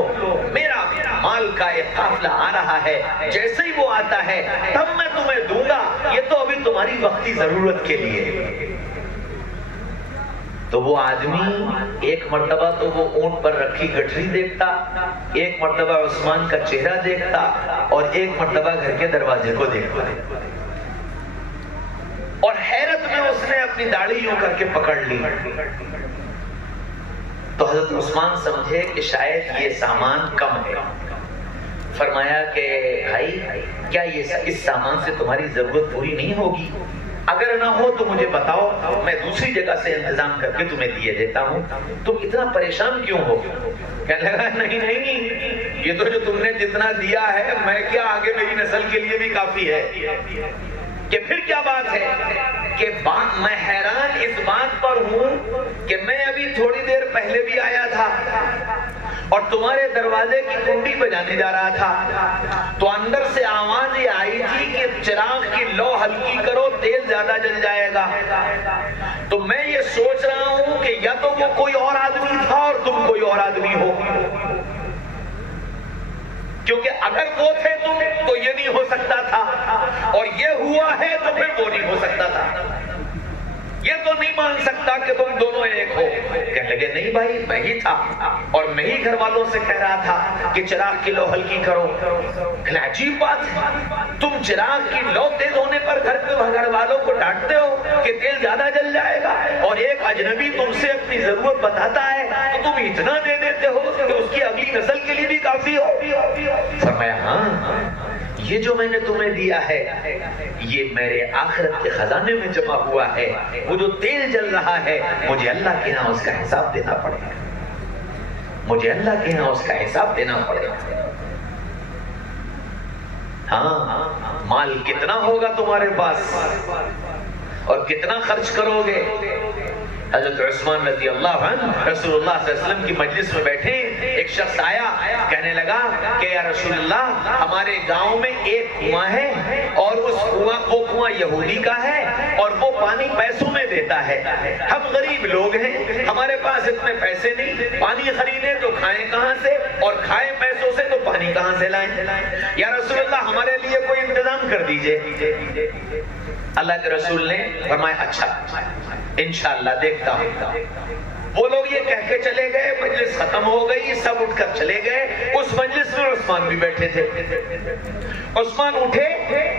میرا مال کا ایک قافلہ آ رہا ہے، جیسے ہی وہ آتا ہے تب میں تمہیں دوں گا، یہ تو ابھی تمہاری وقتی ضرورت کے لیے۔ تو وہ آدمی ایک مرتبہ تو وہ اونٹ پر رکھی گٹھری دیکھتا، ایک مرتبہ عثمان کا چہرہ دیکھتا، اور ایک مرتبہ گھر کے دروازے کو دیکھتا، اور حیرت میں اس نے اپنی داڑھی یوں کر کے پکڑ لی۔ تو حضرت عثمان سمجھے کہ شاید یہ سامان کم ہے۔ فرمایا کہ بھائی کیا یہ اس سامان سے تمہاری ضرورت پوری نہیں ہوگی؟ اگر نہ ہو تو مجھے بتاؤ، میں دوسری جگہ سے انتظام کر کے تمہیں دیے دیتا ہوں، تم اتنا پریشان کیوں ہو؟ کہنے لگا نہیں، یہ تو جو تم نے جتنا دیا ہے میں کیا، آگے میری نسل کے لیے بھی کافی ہے۔ کہ پھر کیا بات ہے کہ میں حیران اس بات پر ہوں کہ میں ابھی تھوڑی دیر پہلے بھی آیا تھا اور تمہارے دروازے کی کنڈی بجانے جا رہا تھا، تو اندر سے آواز یہ آئی تھی کہ چراغ کی لو ہلکی کرو، تیل زیادہ جل جائے گا۔ تو میں یہ سوچ رہا ہوں کہ یا تو وہ کوئی اور آدمی تھا اور تم کوئی اور آدمی ہو، کیونکہ اگر وہ تھے تم تو یہ نہیں ہو سکتا تھا، اور یہ ہوا ہے تو پھر وہ نہیں ہو سکتا تھا۔ یہ تو نہیں مان سکتا کہ تم دونوں ایک ہو۔ کہنے لگے نہیں بھائی، میں ہی تھا، اور میں ہی گھر والوں سے کہہ رہا تھا کہ چراغ کی لو ہلکی کرو۔ کہنے عجیب بات ہے، تم چراغ کی لو تیز ہونے پر گھر والوں کو ڈانٹتے ہو کہ تیل زیادہ جل جائے گا، اور ایک اجنبی تم سے اپنی ضرورت بتاتا ہے تو تم اتنا دے دیتے ہو کہ اس کی اگلی نسل کے لیے بھی کافی ہو۔ فرمایا ہاں، یہ جو میں نے تمہیں دیا ہے یہ میرے آخرت کے خزانے میں جمع ہوا ہے، وہ جو تیل جل رہا ہے مجھے اللہ کے ہاں اس کا حساب دینا پڑے گا، مجھے اللہ کے ہاں اس کا حساب دینا پڑے گا۔ ہاں، مال کتنا ہوگا تمہارے پاس اور کتنا خرچ کرو گے؟ حضرت عثمان رضی اللہ عنہ رسول اللہ صلی اللہ علیہ وسلم کی مجلس میں بیٹھے، ایک شخص آیا، کہنے لگا کہ یا رسول اللہ، ہمارے گاؤں میں ایک کنواں ہے اور وہ کنواں یہودی کا ہے اور وہ پانی پیسوں میں دیتا ہے، ہم غریب لوگ ہیں، ہمارے پاس اتنے پیسے نہیں، پانی خریدیں تو کھائیں کہاں سے، اور کھائیں پیسوں سے تو پانی کہاں سے لائیں؟ یا رسول اللہ ہمارے لیے کوئی انتظام کر دیجئے۔ اللہ کے رسول نے فرمایا اچھا انشاءاللہ دیکھتا ہوں۔ وہ لوگ یہ کہہ کے چلے گئے، مجلس ختم ہو گئی، سب اٹھ کر چلے گئے۔ اس مجلس میں عثمان بھی بیٹھے تھے۔ عثمان اٹھے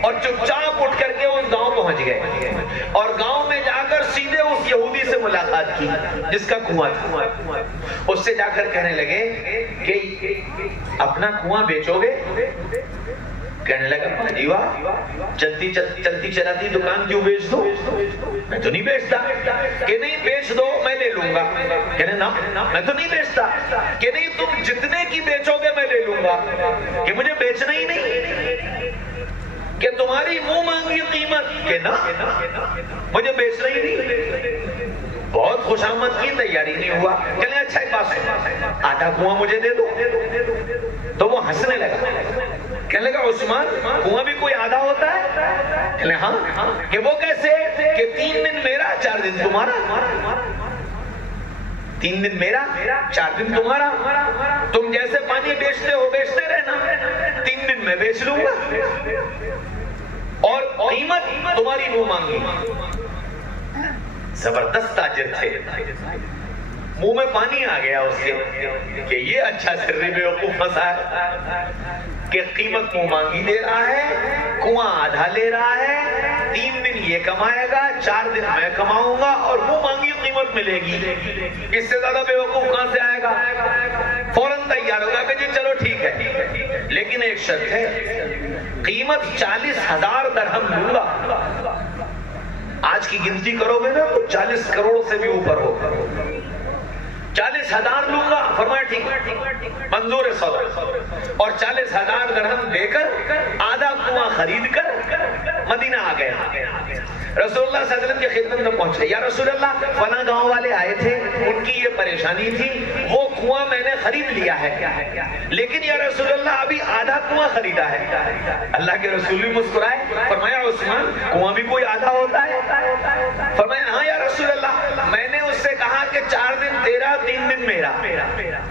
اور چپ چاپ اٹھ کر کے اس گاؤں پہنچ گئے، اور گاؤں میں جا کر سیدھے اس یہودی سے ملاقات کی جس کا کنواں تھا۔ اس سے جا کر کہنے لگے کہ اپنا کنواں بیچو گے؟ کہنے لگا بھائی واہ، چلتی چلاتی دکان کیوں بیچ دو؟ میں تو نہیں بیچتا۔ کہ نہیں بیچ دو، میں لے لوں گا۔ کہنے نا میں تو نہیں بیچتا۔ کہ نہیں تم جتنے کی بیچو گے میں لے لوں گا، کہ مجھے بیچنا ہی نہیں، کہ تمہاری منہ مانگی قیمت، کہ نا مجھے بیچنا ہی نہیں۔ بہت خوشامد کی، تیاری نہیں ہوا۔ کہنے اچھا ایک بات سن، آدھا کنواں مجھے دے دو۔ تو وہ ہنسنے لگا، کہنے لگا عثمان کنواں بھی کوئی آدھا ہوتا ہے؟ کہنے ہاں، کہ وہ کیسے؟ کہ 3 دن میرا 4 دن تمہارا، 3 دن میرا 4 دن تمہارا، تم جیسے پانی بیچتے ہو بیچتے رہنا، 3 دن میں بیچ لوں گا، اور قیمت تمہاری منہ مانگی۔ زبردست تاجر تھے، منہ میں پانی آ گیا اس کے کہ یہ اچھا سری بیوقوف پھنسا ہے کہ قیمت منہ مانگی دے رہا ہے، کنواں آدھا لے رہا ہے، 3 دن یہ کمائے گا، 4 دن میں کماؤں گا، اور منہ مانگی قیمت ملے گی۔ اس سے زیادہ بیوقوف کہاں سے آئے گا؟ فوراً تیار ہوگا کہ جی چلو ٹھیک ہے، لیکن ایک شرط ہے، قیمت 40,000 درہم لوں گا۔ آج کی گنتی کرو گے نا تو 40 کروڑ سے بھی اوپر ہوگا۔ 40,000 لوں گا۔ فرمایا ٹھیک، منظور ہے سودا، اور 40,000 درہم دے کر آدھا کنواں خرید کر مدینہ آ گئے۔ رسول اللہ صلی اللہ علیہ وسلم کی خدمت میں پہنچے، یا رسول اللہ فلاں گاؤں والے آئے تھے، ان کی یہ پریشانی تھی، وہ کنواں میں نے خرید لیا ہے، لیکن یا رسول اللہ ابھی آدھا کنواں خریدا ہے۔ اللہ کے رسول بھی مسکرائے، فرمایا عثمان کنواں بھی کوئی آدھا ہوتا ہے؟ فرمایا ہاں یا رسول اللہ، میں نے اس سے کہا کہ 4 دن تیرا 3 دن میرا،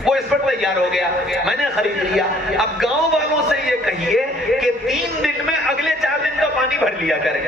وہ اس پر تیار ہو گیا، میں نے خرید لیا۔ اب گاؤں والوں سے یہ کہیے کہ 3 دن میں اگلے 4 دن کا پانی بھر لیا کرے۔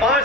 5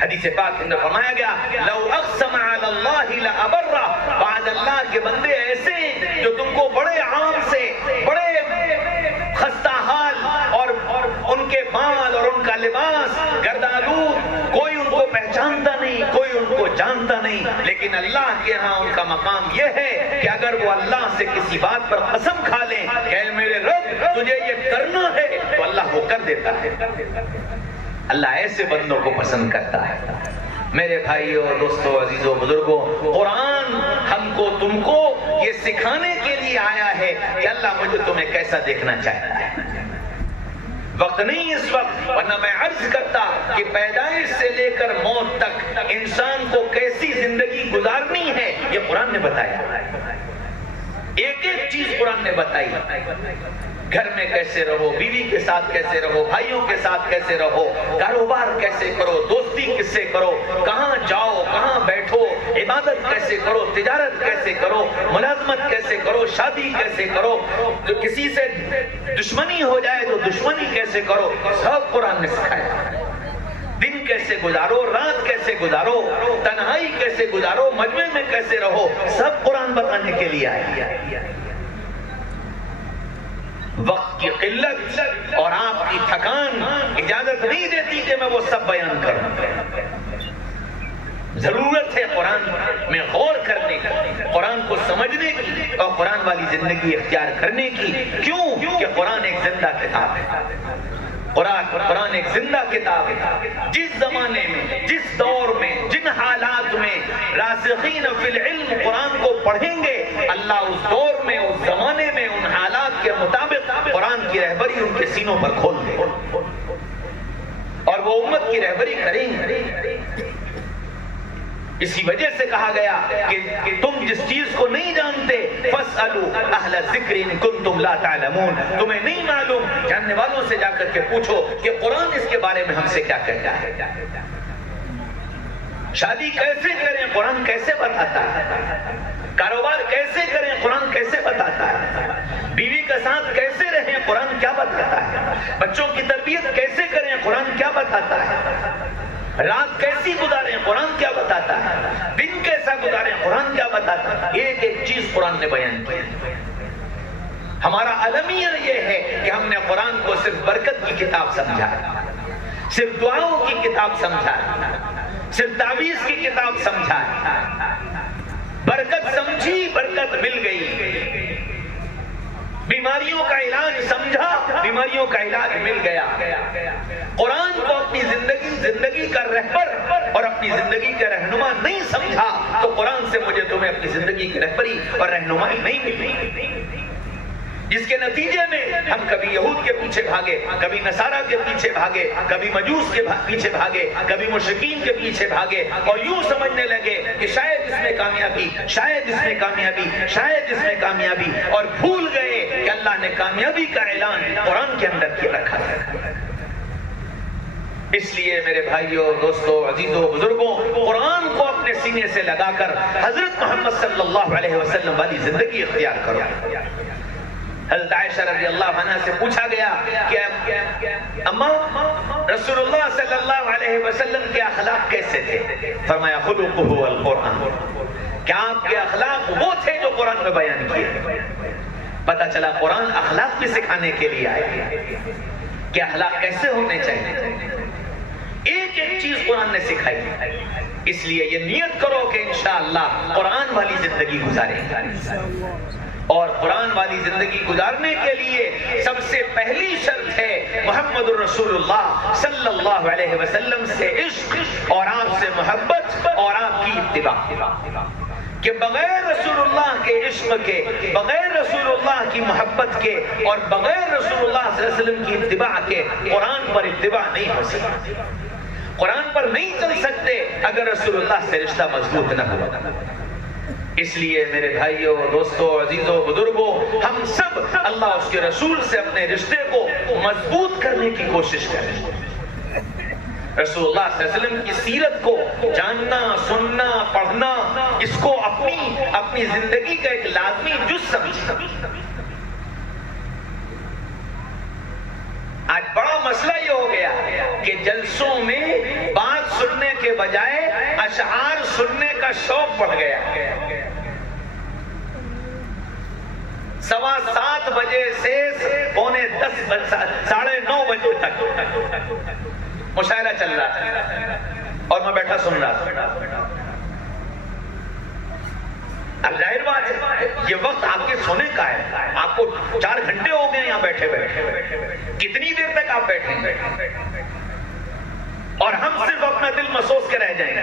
حدیث پاک میں فرمایا گیا لو اقسم علی اللہ لابرہ، بعد اللہ کے بندے ایسے ہیں جو تم کو بڑے عام سے، بڑے خستہ حال اور ان کے بال اور ان کا لباس گردآلود، کوئی ان کو پہچانتا نہیں، کوئی ان کو جانتا نہیں، لیکن اللہ کے ہاں ان کا مقام یہ ہے کہ اگر وہ اللہ سے کسی بات پر قسم کھا لیں کہ اے میرے رب تجھے یہ کرنا ہے تو اللہ وہ کر دیتا ہے. اللہ ایسے بندوں کو پسند کرتا ہے. میرے بھائیوں، دوستوں، عزیزوں، بزرگوں، قرآن ہم کو تم کو یہ سکھانے کے لیے آیا ہے کہ اللہ مجھے تمہیں کیسا دیکھنا چاہتا ہے. وقت نہیں اس وقت، ورنہ میں عرض کرتا کہ پیدائش سے لے کر موت تک انسان کو کیسی زندگی گزارنی ہے یہ قرآن نے بتایا. ایک ایک چیز قرآن نے بتائی. گھر میں کیسے رہو، بیوی کے ساتھ کیسے رہو، بھائیوں کے ساتھ کیسے رہو، کاروبار کیسے کرو، دوستی کس سے کرو، کہاں جاؤ، کہاں بیٹھو، عبادت کیسے کرو، تجارت کیسے کرو، ملازمت کیسے کرو، شادی کیسے کرو، کسی سے دشمنی ہو جائے تو دشمنی کیسے کرو، سب قرآن نے سکھایا. دن کیسے گزارو، رات کیسے گزارو، تنہائی کیسے گزارو، مجمع میں کیسے رہو، سب قرآن بتانے کے لیے آیا. وقت کی قلت اور آپ کی تھکان اجازت نہیں دیتی کہ میں وہ سب بیان کروں. ضرورت ہے قرآن میں غور کرنے کی، قرآن کو سمجھنے کی اور قرآن والی زندگی اختیار کرنے کی. کیوں کہ قرآن ایک زندہ کتاب ہے. قرآن ایک زندہ کتاب ہے. جس زمانے میں، جس دور میں، جن حالات میں راسخین فی العلم قرآن کو پڑھیں گے، اللہ اس دور میں، اس زمانے میں، ان حالات کے مطابق قرآن کی رہبری ان کے سینوں پر کھول دے اور وہ امت کی رہبری کریں گے. اسی وجہ سے کہا گیا کہ تم جس چیز کو نہیں جانتے فاسألوا اہل الذکر ان کنتم لا تعلمون، تمہیں نہیں معلوم جاننے والوں سے جا کر کے پوچھو کہ قرآن اس کے بارے میں ہم سے کیا کہتا ہے. شادی کیسے کریں قرآن کیسے بتاتا ہے، کاروبار کیسے کریں قرآن کیسے بتاتا ہے، بیوی کے ساتھ کیسے رہیں قرآن کیا بتاتا ہے، بچوں کی تربیت کیسے کریں قرآن کیا بتاتا ہے، رات کیسی گزاریں قرآن کیا بتاتا ہے، دن کیسا گزاریں قرآن کیا بتاتا ہے. ایک ایک چیز قرآن نے بیان کی. ہمارا المیہ یہ ہے کہ ہم نے قرآن کو صرف برکت کی کتاب سمجھا، صرف دعاؤں کی کتاب سمجھا، صرف تعویذ کی کتاب سمجھا. برکت سمجھی، برکت مل گئی. بیماریوں کا علاج سمجھا، بیماریوں کا علاج مل گیا. قرآن کو اپنی زندگی کا رہبر اور اپنی زندگی کا رہنما نہیں سمجھا تو قرآن سے مجھے تمہیں اپنی زندگی کی رہبری اور رہنمائی نہیں ملی. جس کے نتیجے میں ہم کبھی یہود کے پیچھے بھاگے، کبھی نصارہ کے پیچھے بھاگے، کبھی مجوس کے پیچھے بھاگے، کبھی مشرکین کے پیچھے بھاگے اور یوں سمجھنے لگے کہ شاید اس میں کامیابی، شاید اس میں کامیابی، شاید اس میں کامیابی، اور بھول گئے کہ اللہ نے کامیابی کا اعلان قرآن کے اندر کیا رکھا ہے. اس لیے میرے بھائیوں، دوستوں، عزیزوں، بزرگوں، قرآن کو اپنے سینے سے لگا کر حضرت محمد صلی اللہ علیہ وسلم والی زندگی اختیار کرو. حضرت عائشہ رضی اللہ عنہ سے پوچھا گیا کہ اماں رسول اللہ صلی اللہ علیہ وسلم کے اخلاق کیسے تھے؟ فرمایا خلقہ القرآن. کیا آپ کے اخلاق وہ تھے جو قرآن میں بیان کیے؟ پتہ چلا قرآن اخلاق بھی سکھانے کے لیے آیا کہ اخلاق کیسے ہونے چاہیے. ایک ایک چیز قرآن نے سکھائی. اس لیے یہ نیت کرو کہ انشاءاللہ قرآن والی زندگی گزاریں. اور قرآن والی زندگی گزارنے کے لیے سب سے پہلی شرط ہے محمد الرسول اللہ صلی اللہ علیہ وسلم سے عشق اور آپ سے محبت اور آپ کی اتباع. کہ بغیر رسول اللہ کے عشق کے، بغیر رسول اللہ کی محبت کے اور بغیر رسول اللہ صلی اللہ علیہ وسلم کی اتباع کے قرآن پر اتباع نہیں ہو سکتی. قرآن پر نہیں چل سکتے اگر رسول اللہ سے رشتہ مضبوط نہ ہوا. اس لیے میرے بھائیوں، دوستوں، عزیزوں، بزرگوں، ہم سب اللہ اس کے رسول سے اپنے رشتے کو مضبوط کرنے کی کوشش کریں. رسول اللہ صلی اللہ علیہ وسلم کی سیرت کو جاننا، سننا، پڑھنا، اس کو اپنی زندگی کا ایک لازمی جز سمجھنا. آج بڑا مسئلہ یہ ہو گیا کہ جلسوں میں بات سننے کے بجائے اشعار سننے کا شوق بڑھ گیا. 7:15 بجے سے 9:45 9:30 بجے تک مشاعرہ چل رہا تھا اور میں بیٹھا سن رہا تھا. اب ظاہر بات ہے یہ وقت آپ کے سونے کا ہے. آپ کو 4 گھنٹے ہو گئے یہاں بیٹھے کتنی دیر تک آپ بیٹھیں گے؟ اور ہم صرف اپنا دل محسوس کے رہ جائیں گے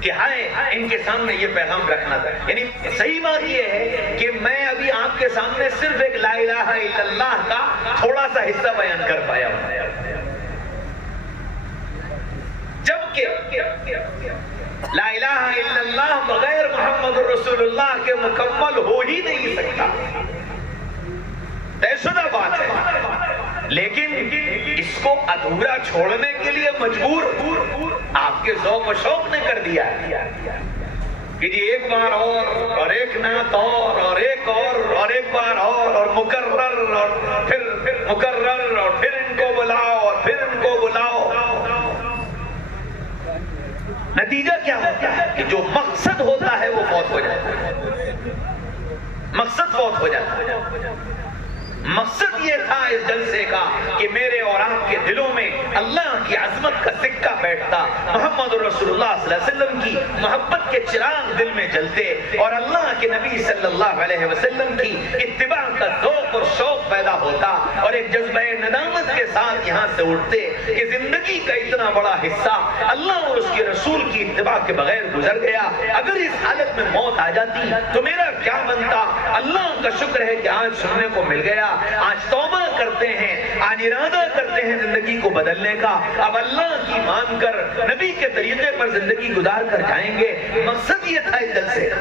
کہ ہائے ان کے سامنے یہ پیغام رکھنا تھا. یعنی صحیح بات یہ ہے کہ میں ابھی آپ کے سامنے صرف ایک لا الہ الا اللہ کا تھوڑا سا حصہ بیان کر پایا ہوں، جبکہ لا الہ الا اللہ بغیر محمد رسول اللہ کے مکمل ہو ہی نہیں سکتا. طے شدہ بات ہے، لیکن اس کو ادھورا چھوڑنے کے لیے مجبور آپ کے ذوق و شوق نے کر دیا کہ جی ایک بار اور ایک نعت اور ایک اور ایک بار اور مکرر اور پھر مکرر اور پھر ان کو بلاؤ اور پھر ان کو بلاؤ. نتیجہ کیا ہوتا ہے کہ جو مقصد ہوتا ہے وہ فوت ہو جاتا ہے. مقصد فوت ہو جاتا ہے. مقصد یہ تھا اس جلسے کا کہ میرے اور آپ کے دلوں میں اللہ کی عظمت کا سکہ بیٹھتا، محمد رسول اللہ صلی اللہ علیہ وسلم کی محبت کے چراغ دل میں جلتے اور اللہ کے نبی صلی اللہ علیہ وسلم کی اتباع کا ذوق اور شوق پیدا ہوتا اور ایک جذبہ ندامت کے ساتھ یہاں سے اٹھتے کہ زندگی کا اتنا بڑا حصہ اللہ اور اس کے رسول کی اتباع کے بغیر گزر گیا. اگر اس حالت میں موت آ جاتی تو میرا کیا بنتا؟ اللہ کا شکر ہے کہ آج سننے کو مل گیا. آج توبہ کرتے ہیں، آج ارادہ کرتے ہیں زندگی کو بدلنے کا. اب اللہ کی مان کر نبی کے طریقے پر زندگی گزار کر جائیں گے. مقصد یہ تھا اس جلسے کا.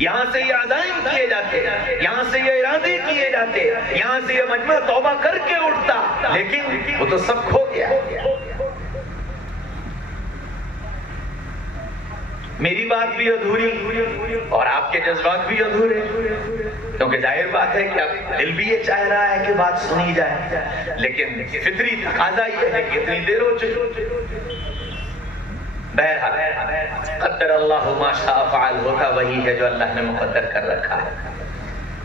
یہاں سے یہ عزائم کیے جاتے، یہاں سے یہ ارادے کیے جاتے، یہاں سے یہ مجمع توبہ کر کے اٹھتا، لیکن وہ تو سب کھو گیا. میری بات بھی ادھوری اور آپ کے جذبات بھی ادھورے، کیونکہ ظاہر بات ہے کہ اب دل بھی یہ چاہ رہا ہے کہ بات سنی جائے، لیکن فطری تقاضا یہ ہے کہ اتنی دیر ہو چکی. بہرحال قدر اللہ ما شاء فعل، ہوتا وہی ہے جو اللہ نے مقدر کر رکھا ہے.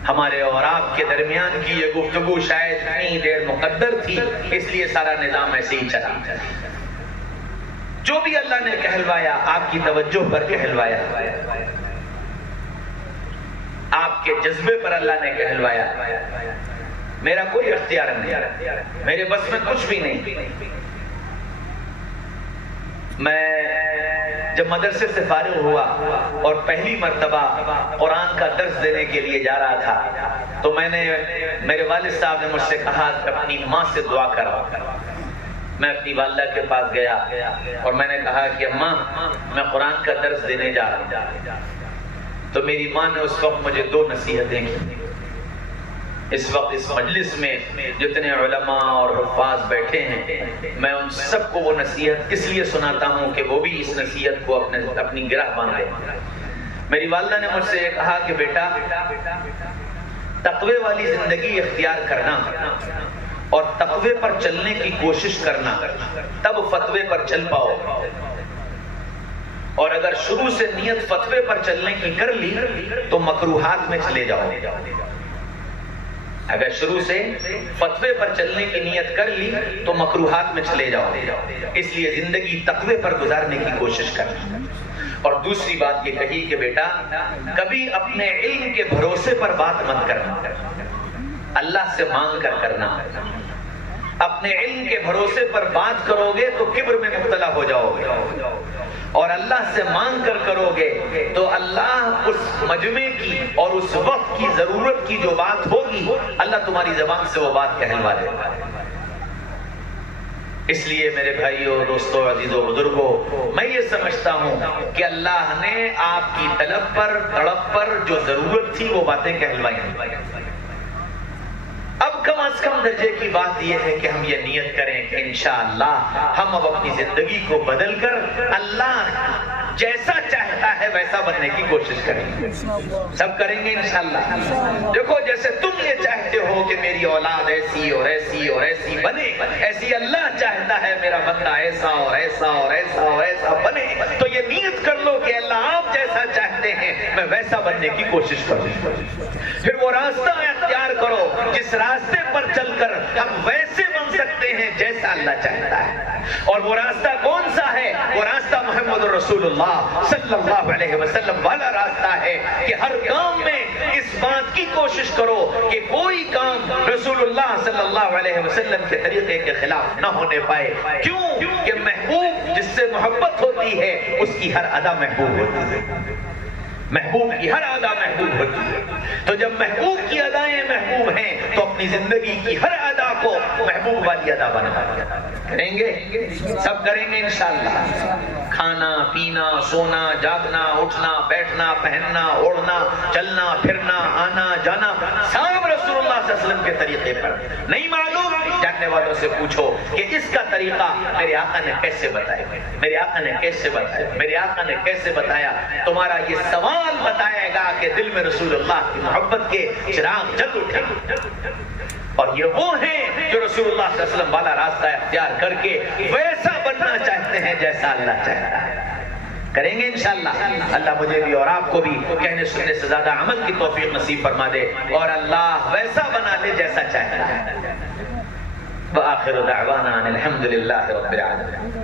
ہمارے اور آپ کے درمیان کی یہ گفتگو شاید اتنی دیر مقدر تھی، اس لیے سارا نظام ایسے ہی چلا. جو بھی اللہ نے کہلوایا آپ کی توجہ پر کہلوایا، آپ کے جذبے پر اللہ نے کہلوایا. میرا کوئی اختیار نہیں، میرے بس میں کچھ بھی نہیں. میں جب مدرسے سے فارغ ہوا اور پہلی مرتبہ قرآن کا درس دینے کے لیے جا رہا تھا تو میرے والد صاحب نے مجھ سے کہا کہ اپنی ماں سے دعا کرو. میں اپنی والدہ کے پاس گیا اور میں نے کہا کہ اماں میں قرآن کا درس دینے جا رہا ہوں. تو میری ماں نے اس وقت مجھے 2 نصیحتیں کی. اس وقت اس مجلس میں جتنے علماء اور حفاظ بیٹھے ہیں میں ان سب کو وہ نصیحت اس لیے سناتا ہوں کہ وہ بھی اس نصیحت کو اپنی گرہ باندھے. میری والدہ نے مجھ سے یہ کہا کہ بیٹا تقوی والی زندگی اختیار کرنا اور تقوی پر چلنے کی کوشش کرنا، تب فتوے پر چل پاؤ. اور اگر شروع سے نیت فتوے پر چلنے کی کر لی تو مکروہات میں چلے جاؤ. اگر شروع سے فتوے پر چلنے کی نیت کر لی تو مکروہات میں چلے جاؤ. اس لیے زندگی تقوی پر گزارنے کی کوشش کرنا. اور دوسری بات یہ کہی کہ بیٹا کبھی اپنے علم کے بھروسے پر بات مت کرنا، اللہ سے مانگ کر کرنا. اپنے علم کے بھروسے پر بات کرو گے تو کبر میں مبتلا ہو جاؤ گے، اور اللہ سے مانگ کر کرو گے تو اللہ اس مجمع کی اور اس وقت کی ضرورت کی جو بات ہوگی اللہ تمہاری زبان سے وہ بات کہلوا دے گا. اس لیے میرے بھائیوں، دوستوں، عزیزوں، بزرگوں، میں یہ سمجھتا ہوں کہ اللہ نے آپ کی طلب پر، تڑپ پر جو ضرورت تھی وہ باتیں کہلوائی. اب کم از کم درجے کی بات یہ ہے کہ ہم یہ نیت کریں کہ انشاءاللہ ہم اب اپنی زندگی کو بدل کر اللہ جیسا چاہتا ہے ویسا بننے کی کوشش کریں گے. سب کریں گے انشاءاللہ. دیکھو جیسے تم یہ چاہتے ہو کہ میری اولاد ایسی اور ایسی اور ایسی بنے، ایسی اللہ چاہتا ہے میرا بندہ ایسا اور ایسا اور ایسا اور ایسا بنے. تو یہ نیت کر لو کہ اللہ آپ جیسا چاہتے ہیں میں ویسا بننے کی کوشش کروں. پھر وہ راستہ اختیار کرو جس راستے پر چل کر ہم ویسے بن سکتے ہیں جیسا اللہ چاہتا ہے. اور وہ راستہ کون سا ہے؟ وہ راستہ محمد رسول اللہ صلی اللہ علیہ وسلم والا راستہ ہے کہ ہر کام میں اس بات کی کوشش کرو کہ کوئی کام رسول اللہ صلی اللہ علیہ وسلم کے طریقے کے خلاف نہ ہونے پائے. کیوں کہ محبوب جس سے محبت ہوتی ہے اس کی ہر ادا محبوب ہوتی ہے. محبوب کی ہر ادا محبوب ہوتی ہے. تو جب محبوب کی ادائیں محبوب ہیں تو اپنی زندگی کی ہر ادا کو محبوب والی ادا بنا کریں گے. سب کریں گے انشاءاللہ. کھانا پینا سونا جاگنا اٹھنا بیٹھنا پہننا اوڑھنا چلنا پھرنا آنا جانا سب رسول اللہ صلی اللہ علیہ وسلم کے طریقے پر. نہیں معلوم جاننے والوں سے پوچھو کہ اس کا طریقہ میرے آقا نے کیسے بتایا، میرے آقا نے کیسے بتایا، میرے آقا نے کیسے بتایا. تمہارا یہ سوال بتائے گا کہ دل میں رسول اللہ کی محبت کے چراغ جل اٹھے. اور یہ وہ ہیں جو رسول اللہ صلی اللہ علیہ وسلم والا راستہ اختیار کر کے ویسا بننا چاہتے ہیں جیسا اللہ چاہتا ہے. کریں گے انشاءاللہ. اللہ مجھے بھی اور آپ کو بھی کہنے سننے سے زیادہ عمل کی توفیق نصیب فرما دے اور اللہ ویسا بنا لے جیسا چاہتا ہے. وآخر دعوانا ان الحمدللہ رب العالمین.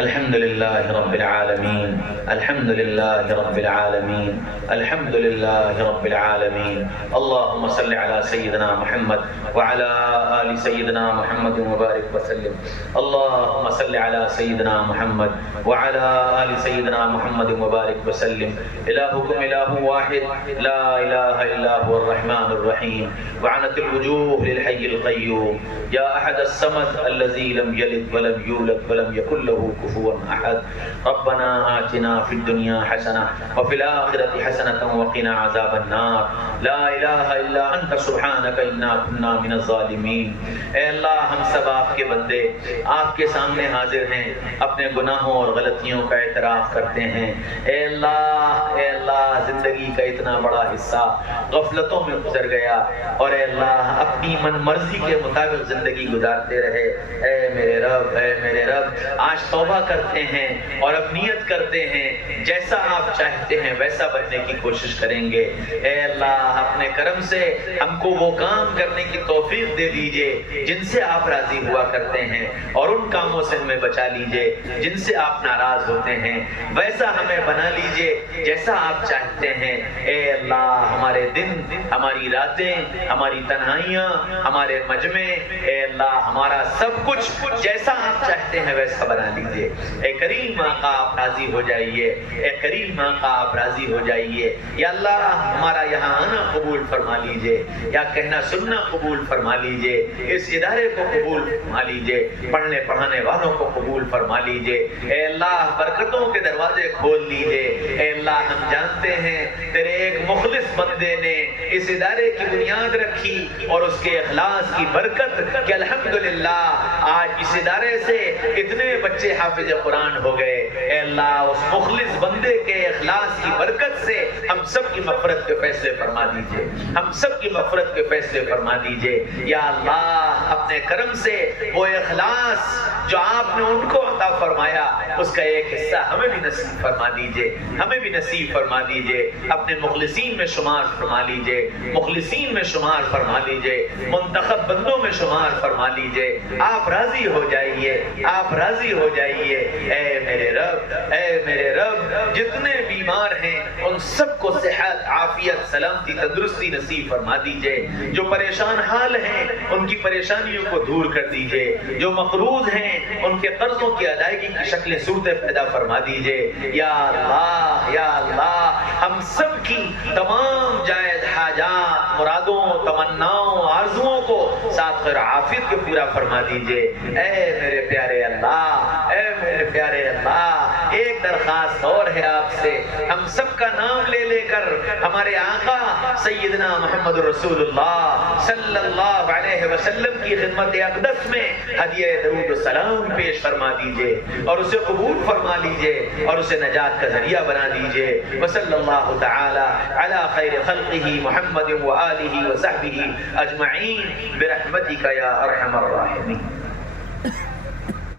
الحمد لله رب العالمين الحمد لله رب العالمين الحمد لله رب العالمين. اللهم صل على سيدنا محمد وعلى آل سيدنا محمد وبارك وسلم. اللهم صل على سيدنا محمد وعلى آل سيدنا محمد وبارك وسلم. إلهكم إله واحد لا إله إلا هو الرحمن الرحيم. وعنت الوجوه للحي القيوم يا أحد الصمد الذي لم يلد ولم يولد ولم يكن له كفوا أحد. ربنا آتنا في الدنيا حسنة وفي الآخرة حسنة وقنا عذاب النار. لا إله إلا أنت سبحانك إنا كنا من الظالمين. اے اللہ ہم سب آپ کے بندے آپ کے سامنے حاضر ہیں، اپنے گناہوں اور غلطیوں کا اعتراف کرتے ہیں. اے اللہ زندگی کا اتنا بڑا حصہ غفلتوں میں گزر گیا اور اے اللہ اپنی من مرضی کے مطابق زندگی گزارتے رہے. اے میرے رب اے میرے رب آج توبہ کرتے ہیں اور اب نیت کرتے ہیں جیسا آپ چاہتے ہیں ویسا بننے کی کوشش کریں گے. اے اللہ اپنے کرم سے ہم کو وہ کام کرنے کی توفیق دے دیجئے جن سے آپ راضی ہوا کرتے ہیں اور ان کاموں سے ہمیں بچا لیجئے جن سے آپ ناراض ہوتے ہیں. ویسا ہمیں بنا لیجئے جیسا آپ چاہتے ہیں. اے اللہ ہمارے دن ہماری راتیں ہماری تنہائیاں ہمارے مجمع اے اللہ ہمارا سب کچھ جیسا آپ چاہتے ہیں ویسا بنا لیجئے. اے کریم آقا آپ راضی ہو جائیے. اے کریم آقا آپ راضی ہو جائیے. یا اللہ ہمارا یہاں آنا قبول فرما لیجئے، یا کہنا سننا قبول فرما لیجئے. اس ادارے کو قبول فرما لیجئے، پڑھنے پڑھانے والوں کو قبول فرما لیجئے. اے اللہ برکتوں کے دروازے کھول لیجئے. اے اللہ ہم جانتے ہیں تیرے ایک مخلص بندے نے اس ادارے کی بنیاد رکھی اور اس کے اخلاص کی برکت کہ الحمدللہ آج اس ادارے سے اتنے بچے حافظ قرآن ہو گئے. اے اللہ اس مخلص بندے کے اخلاص کی برکت سے ہم سب کی مغفرت کے فیصلے فرما دیجئے، ہم سب کی مغفرت کے فیصلے فرما دیجئے. یا اللہ اپنے کرم سے وہ اخلاص جو آپ نے ان کو عطا فرمایا اس کا ایک حصہ ہمیں بھی نصیب فرما دیجئے، ہمیں بھی نصیب فرما دیجئے. اپنے مخلصین میں شمار فرما لیجئے، مخلصین میں شمار فرما لیجئے، منتخب بندوں میں شمار فرما لیجئے. آپ راضی ہو جائیے، آپ راضی ہو جائیے. اے میرے رب اے میرے رب جتنے بیمار ہیں ان سب کو صحت عافیت سلامتی تندرستی نصیب فرما دیجئے. جو پریشان حال ہیں ان کی پریشانیوں کو دور کر دیجئے. جو مقروض ہیں ان کے قرضوں کی ادائیگی کی شکلیں صورتیں پیدا فرما دیجئے. یا اللہ ہم سب کی تمام جائز حاجات مرادوں تمناؤں آرزوؤں کو ساتھ خیر عافیت کے پورا فرما دیجئے. اے میرے پیارے اللہ اے میرے پیارے اللہ ایک درخواست اور ہے آپ سے، ہم سب کا نام لے لے کر ہمارے آقا سیدنا محمد رسول اللہ صلی اللہ علیہ وسلم کی خدمت اقدس میں ہدیہ درود و سلام پیش فرما دیجئے اور اسے قبول فرما لیجئے اور اسے نجات کا ذریعہ بنا دیجئے۔ وصلی اللہ تعالی علی خیر خلقہ محمد وآلہ وصحبہ اجمعین برحمتک یا ارحم الراحمین۔